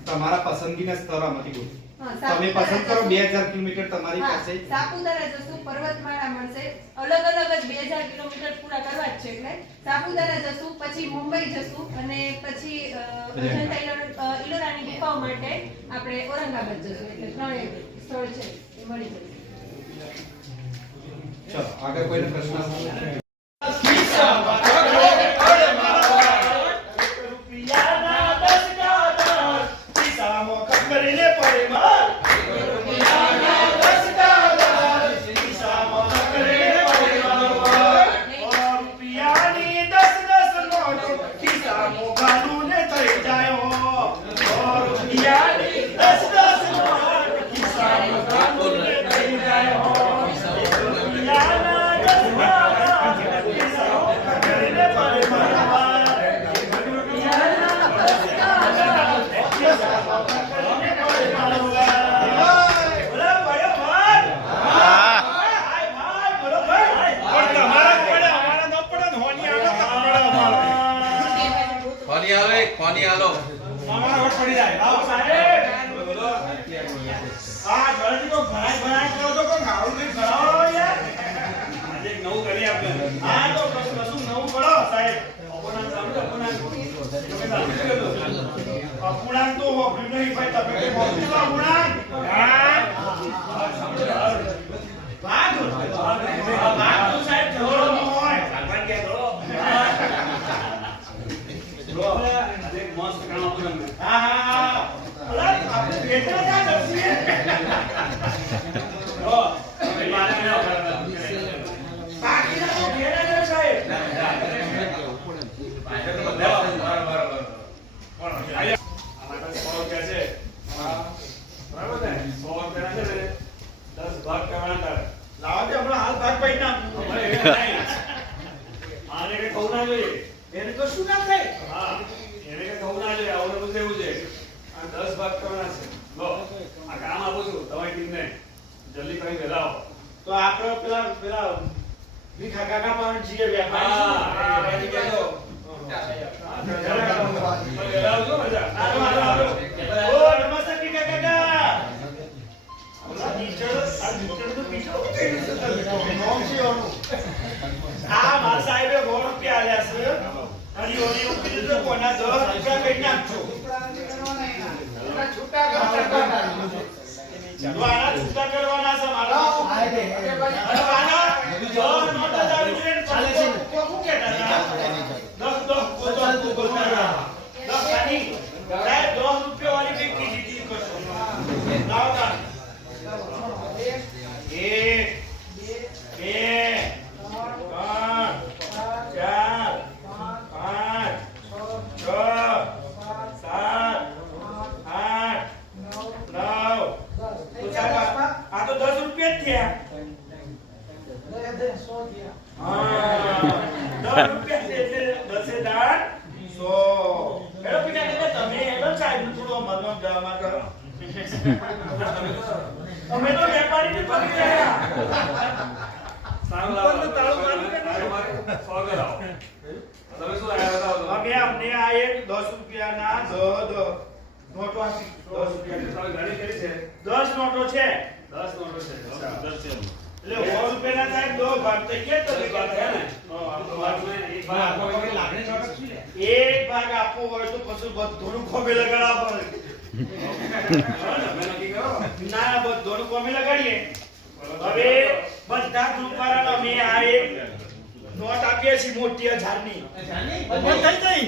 તમારા પસંદગીના સ્થળોમાંથી બોલો. તમે સાપુતારા પસંદ કરો. જશું. 2000 કિલોમીટર તમારી હા, પાસે. સાપુતારા જશું, પર્વતમાળા મળશે. અલગ અલગ જ 2000 કિલોમીટર પૂરા કરવા જ છે. એટલે સાપુતારા જશું, પછી મુંબઈ જશું અને પછી અજંતા ઇલોરાની ગુફાઓ માટે આપણે ઔરંગાબાદ જશું. એટલે ત્રણેય સ્થળ છે એ મળી જશે. ચલો આગળ કોઈને પ્રશ્ન પાણી હાલો. અમારા વટ પડી જાય. લાવો સાહેબ. આ જલ્દી તો ભરાય કરો તો કોઈ ગાવું નહીં ભરાવો યાર. આજે એક નવું કરી આપણે. હા તો કશું નવું કરો સાહેબ. અપૂર્ણાંક તો હોભળ્યું નહીં ભાઈ તમે કે હોભળ્યું તો અપૂર્ણાંક. હા ભાગ તો સાહેબ જોડો હોય. ભગવાન કે જોડો. આજે મસ્ત કામ આપણું. હા અલા આપણે બેઠા હતા દર્શીએ. ઓ બાકી તો ઘેરા છે સાહેબ. જલ્દી કરી વેલાઓ તો આપણે પેલા ભીખા કાકા પણ જીએ વ્યાપારી કેજો છૂટા કરવાના છે મારા અમે તો વેપારી ને પડી ગયા. સારું લાવો તો તાળું મારું કે નહીં સ્વાગત આવો. તમે શું આયા બતાવો. અમે અમને આ એક 10 રૂપિયાના નોટો આપી. 10 રૂપિયાની તમે ઘણી કરી છે. 10 નોટો છે. 10 નોટો છે. 10 છે. એટલે 100 રૂપિયાના થાય દો ભાગ તો કે તો ભાગ છે ને. આમ તો ભાગમાં એક ભાગ આપવો હોય લાગણી નોટો છે ને. એક ભાગ આપવો હોય તો પછી બધું ખોબે લગાડવા પડે. ના બધોનું કોમે લગાડીએ. હવે બધા ગ્રુપવાળાને અમે આ એક નોટ આપીએ છીએ મોટી 1000 ની. બંધ થઈ ગઈ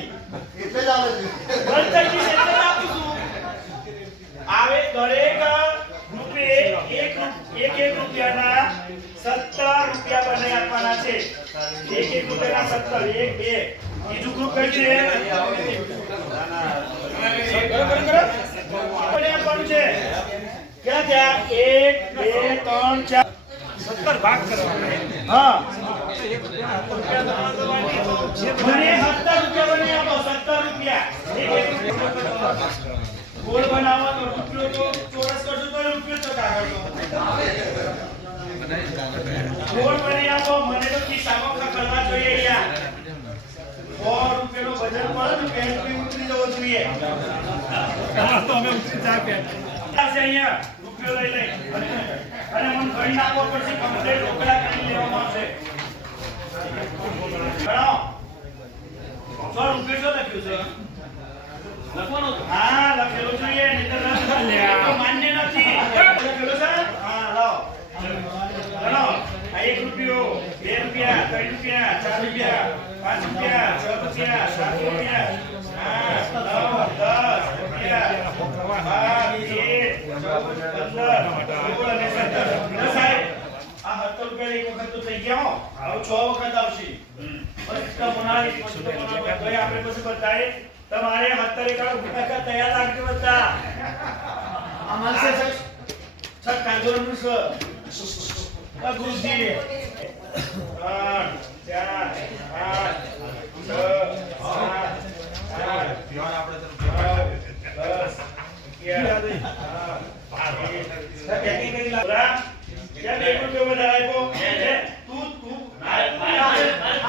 એટલે જ આવે છે. બંધ થઈ ગઈ એટલે જ આપું છું. આવે દરેક ગ્રુપે એક રૂપિયાના 17 રૂપિયા બને આપવાના છે. એક રૂપિયાના 17 1 2 બીજું ગ્રુપ કઈ છે? क्या क्या 1 2 3 4 17 भाग करवाना है. हाँ મને 17 રૂપિયા બને આપો. 17 રૂપિયા ગોળ બનાવવાનો રૂપિયો તો ચોરસ કરજો તો રૂપિયો તો કાગળ ગોળ બને આપો. મને તો ખિસ્સામાં કરવા જોઈએ યાર. 100 રૂપિયાનો વજન પડે ને પેન્ટ પી ઉતરી જવો જોઈએ. તો અમે ઉતરી જાય પેન્ટ અહીંયા રૂપિયો લઈ લઈ અને મને ઘણી નાખવો પડશે. કમ્પ્લેટ રોકડા કરી લેવામાં આવશે. ગણો 100 રૂપિયો શું લખ્યું છે? લખવાનું હા લખેલું જોઈએ નહીતર માન્ય નથી. લખેલું છે હા લાવો ગણો. 1 રૂપિયો 2 રૂપિયા 3 રૂપિયા 4 રૂપિયા 5 રૂપિયા 6 રૂપિયા 7 રૂપિયા તમારે 17 તૈયાર રાખજો બધા. અમારે છઠ કાંદોરનું છે ગુરુજી.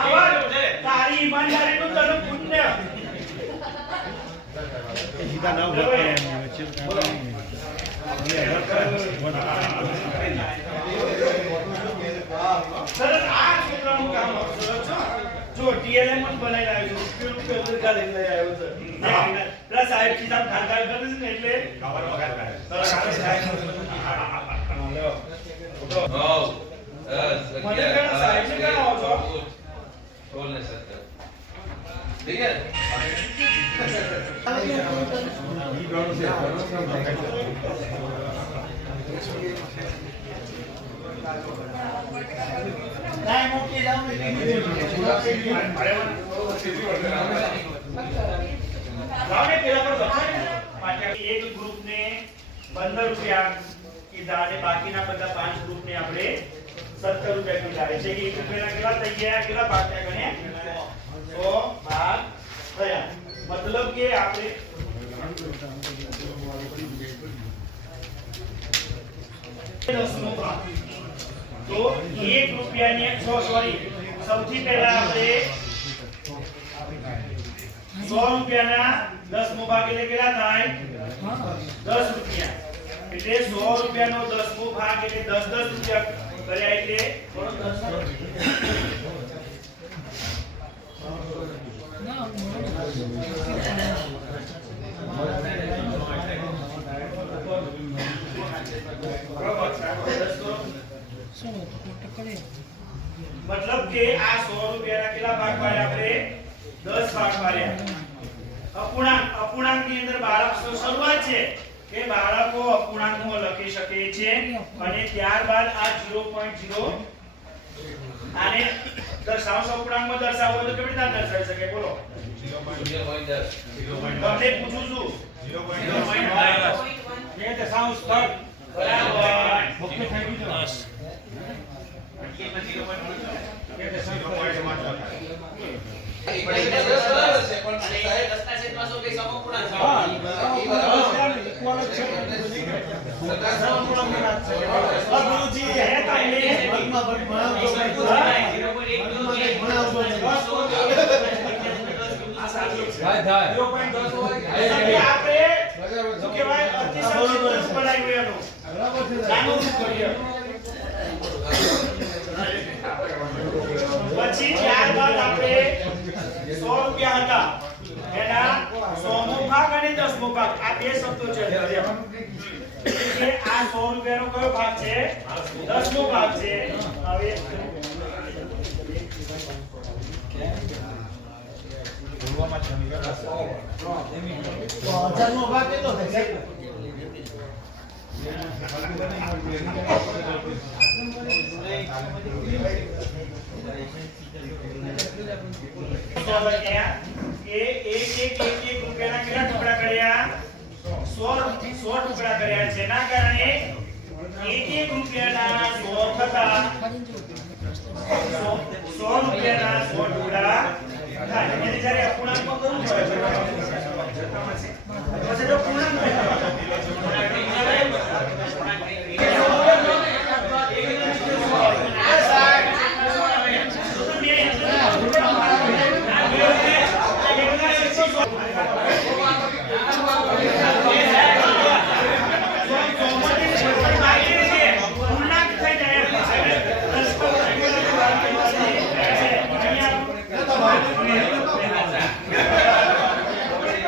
8 તારી ઈમાનદારીનું તને પુણ્ય. સરસ આ છોકરાનું કામ સરસ જો ટીએલએમ પણ બનાવી આવ્યો છે રૂપિયા ઉધરકા લઈને લઈ આવ્યો છે પેલા સાહેબ કિતાબ ખાનકાર કરે છે ને એટલે ખબર વગર કરે મને કણ સાહેબ ને કણ આવો છો બોલ ને સર ઠીક है કાંઈ મૂકી જાવ ને એક ગ્રુપ ને 15 રૂપિયા કીધા અને બાકીના બધા 5 ગ્રુપ ને આપણે 17 રૂપિયા કીધા એટલે કે એક રૂપિયાના કેટલા થઈ ગયા કેટલા ભાગ થયા ગણ્યા 100 ભાગ થયા મતલબ કે આપણે દસમો ભાગ તો 1 રૂપિયાની સોરી સૌથી પહેલા આપણે 100 રૂપિયાના દસમો ભાગ એટલે કેટલા થાય 10 રૂપિયા એટલે 100 રૂપિયાનો દસમો ભાગ એટલે 10 રૂપિયા કર્યા એટલે मतलब के आ 100 રૂપિયાના કેટલા ભાગ પાડ્યા આપણે 10 ભાગ પાડ્યા અપૂર્ણાંક ની અંદર બાળક શરૂઆત છે કે બાળકો અપૂર્ણાંકમાં લખી શકે છે અને ત્યારબાદ આ 0.0 આને દર્શાવો અપૂર્ણાંકમાં દર્શાવો તો કેવી રીતે દર્શાવી શકે બોલો 0.10 તમને પૂછું છું 0.1 એ દર્શાવો સ્પષ્ટ બરાબર મુખ્ય થઈ ગયું પછી ત્યારબાદ આપણે 100 રૂપિયા હતા એના 100મો ભાગ અને 10મો ભાગ આ બે શબ્દો છે એટલે આ 100 રૂપિયાનો કયો ભાગ છે 10મો ભાગ છે હવે 1000નો ભાગ કેટલો થાય એક રૂપિયાના કેટલા ટુકડા કર્યા 100 ટુકડા કર્યા જેના કારણે એક રૂપિયાના 100 થતા 100 રૂપિયાના 100 ટુકડા થાય. એટલે જ્યારે અપૂર્ણાંકમાં કરવું પડે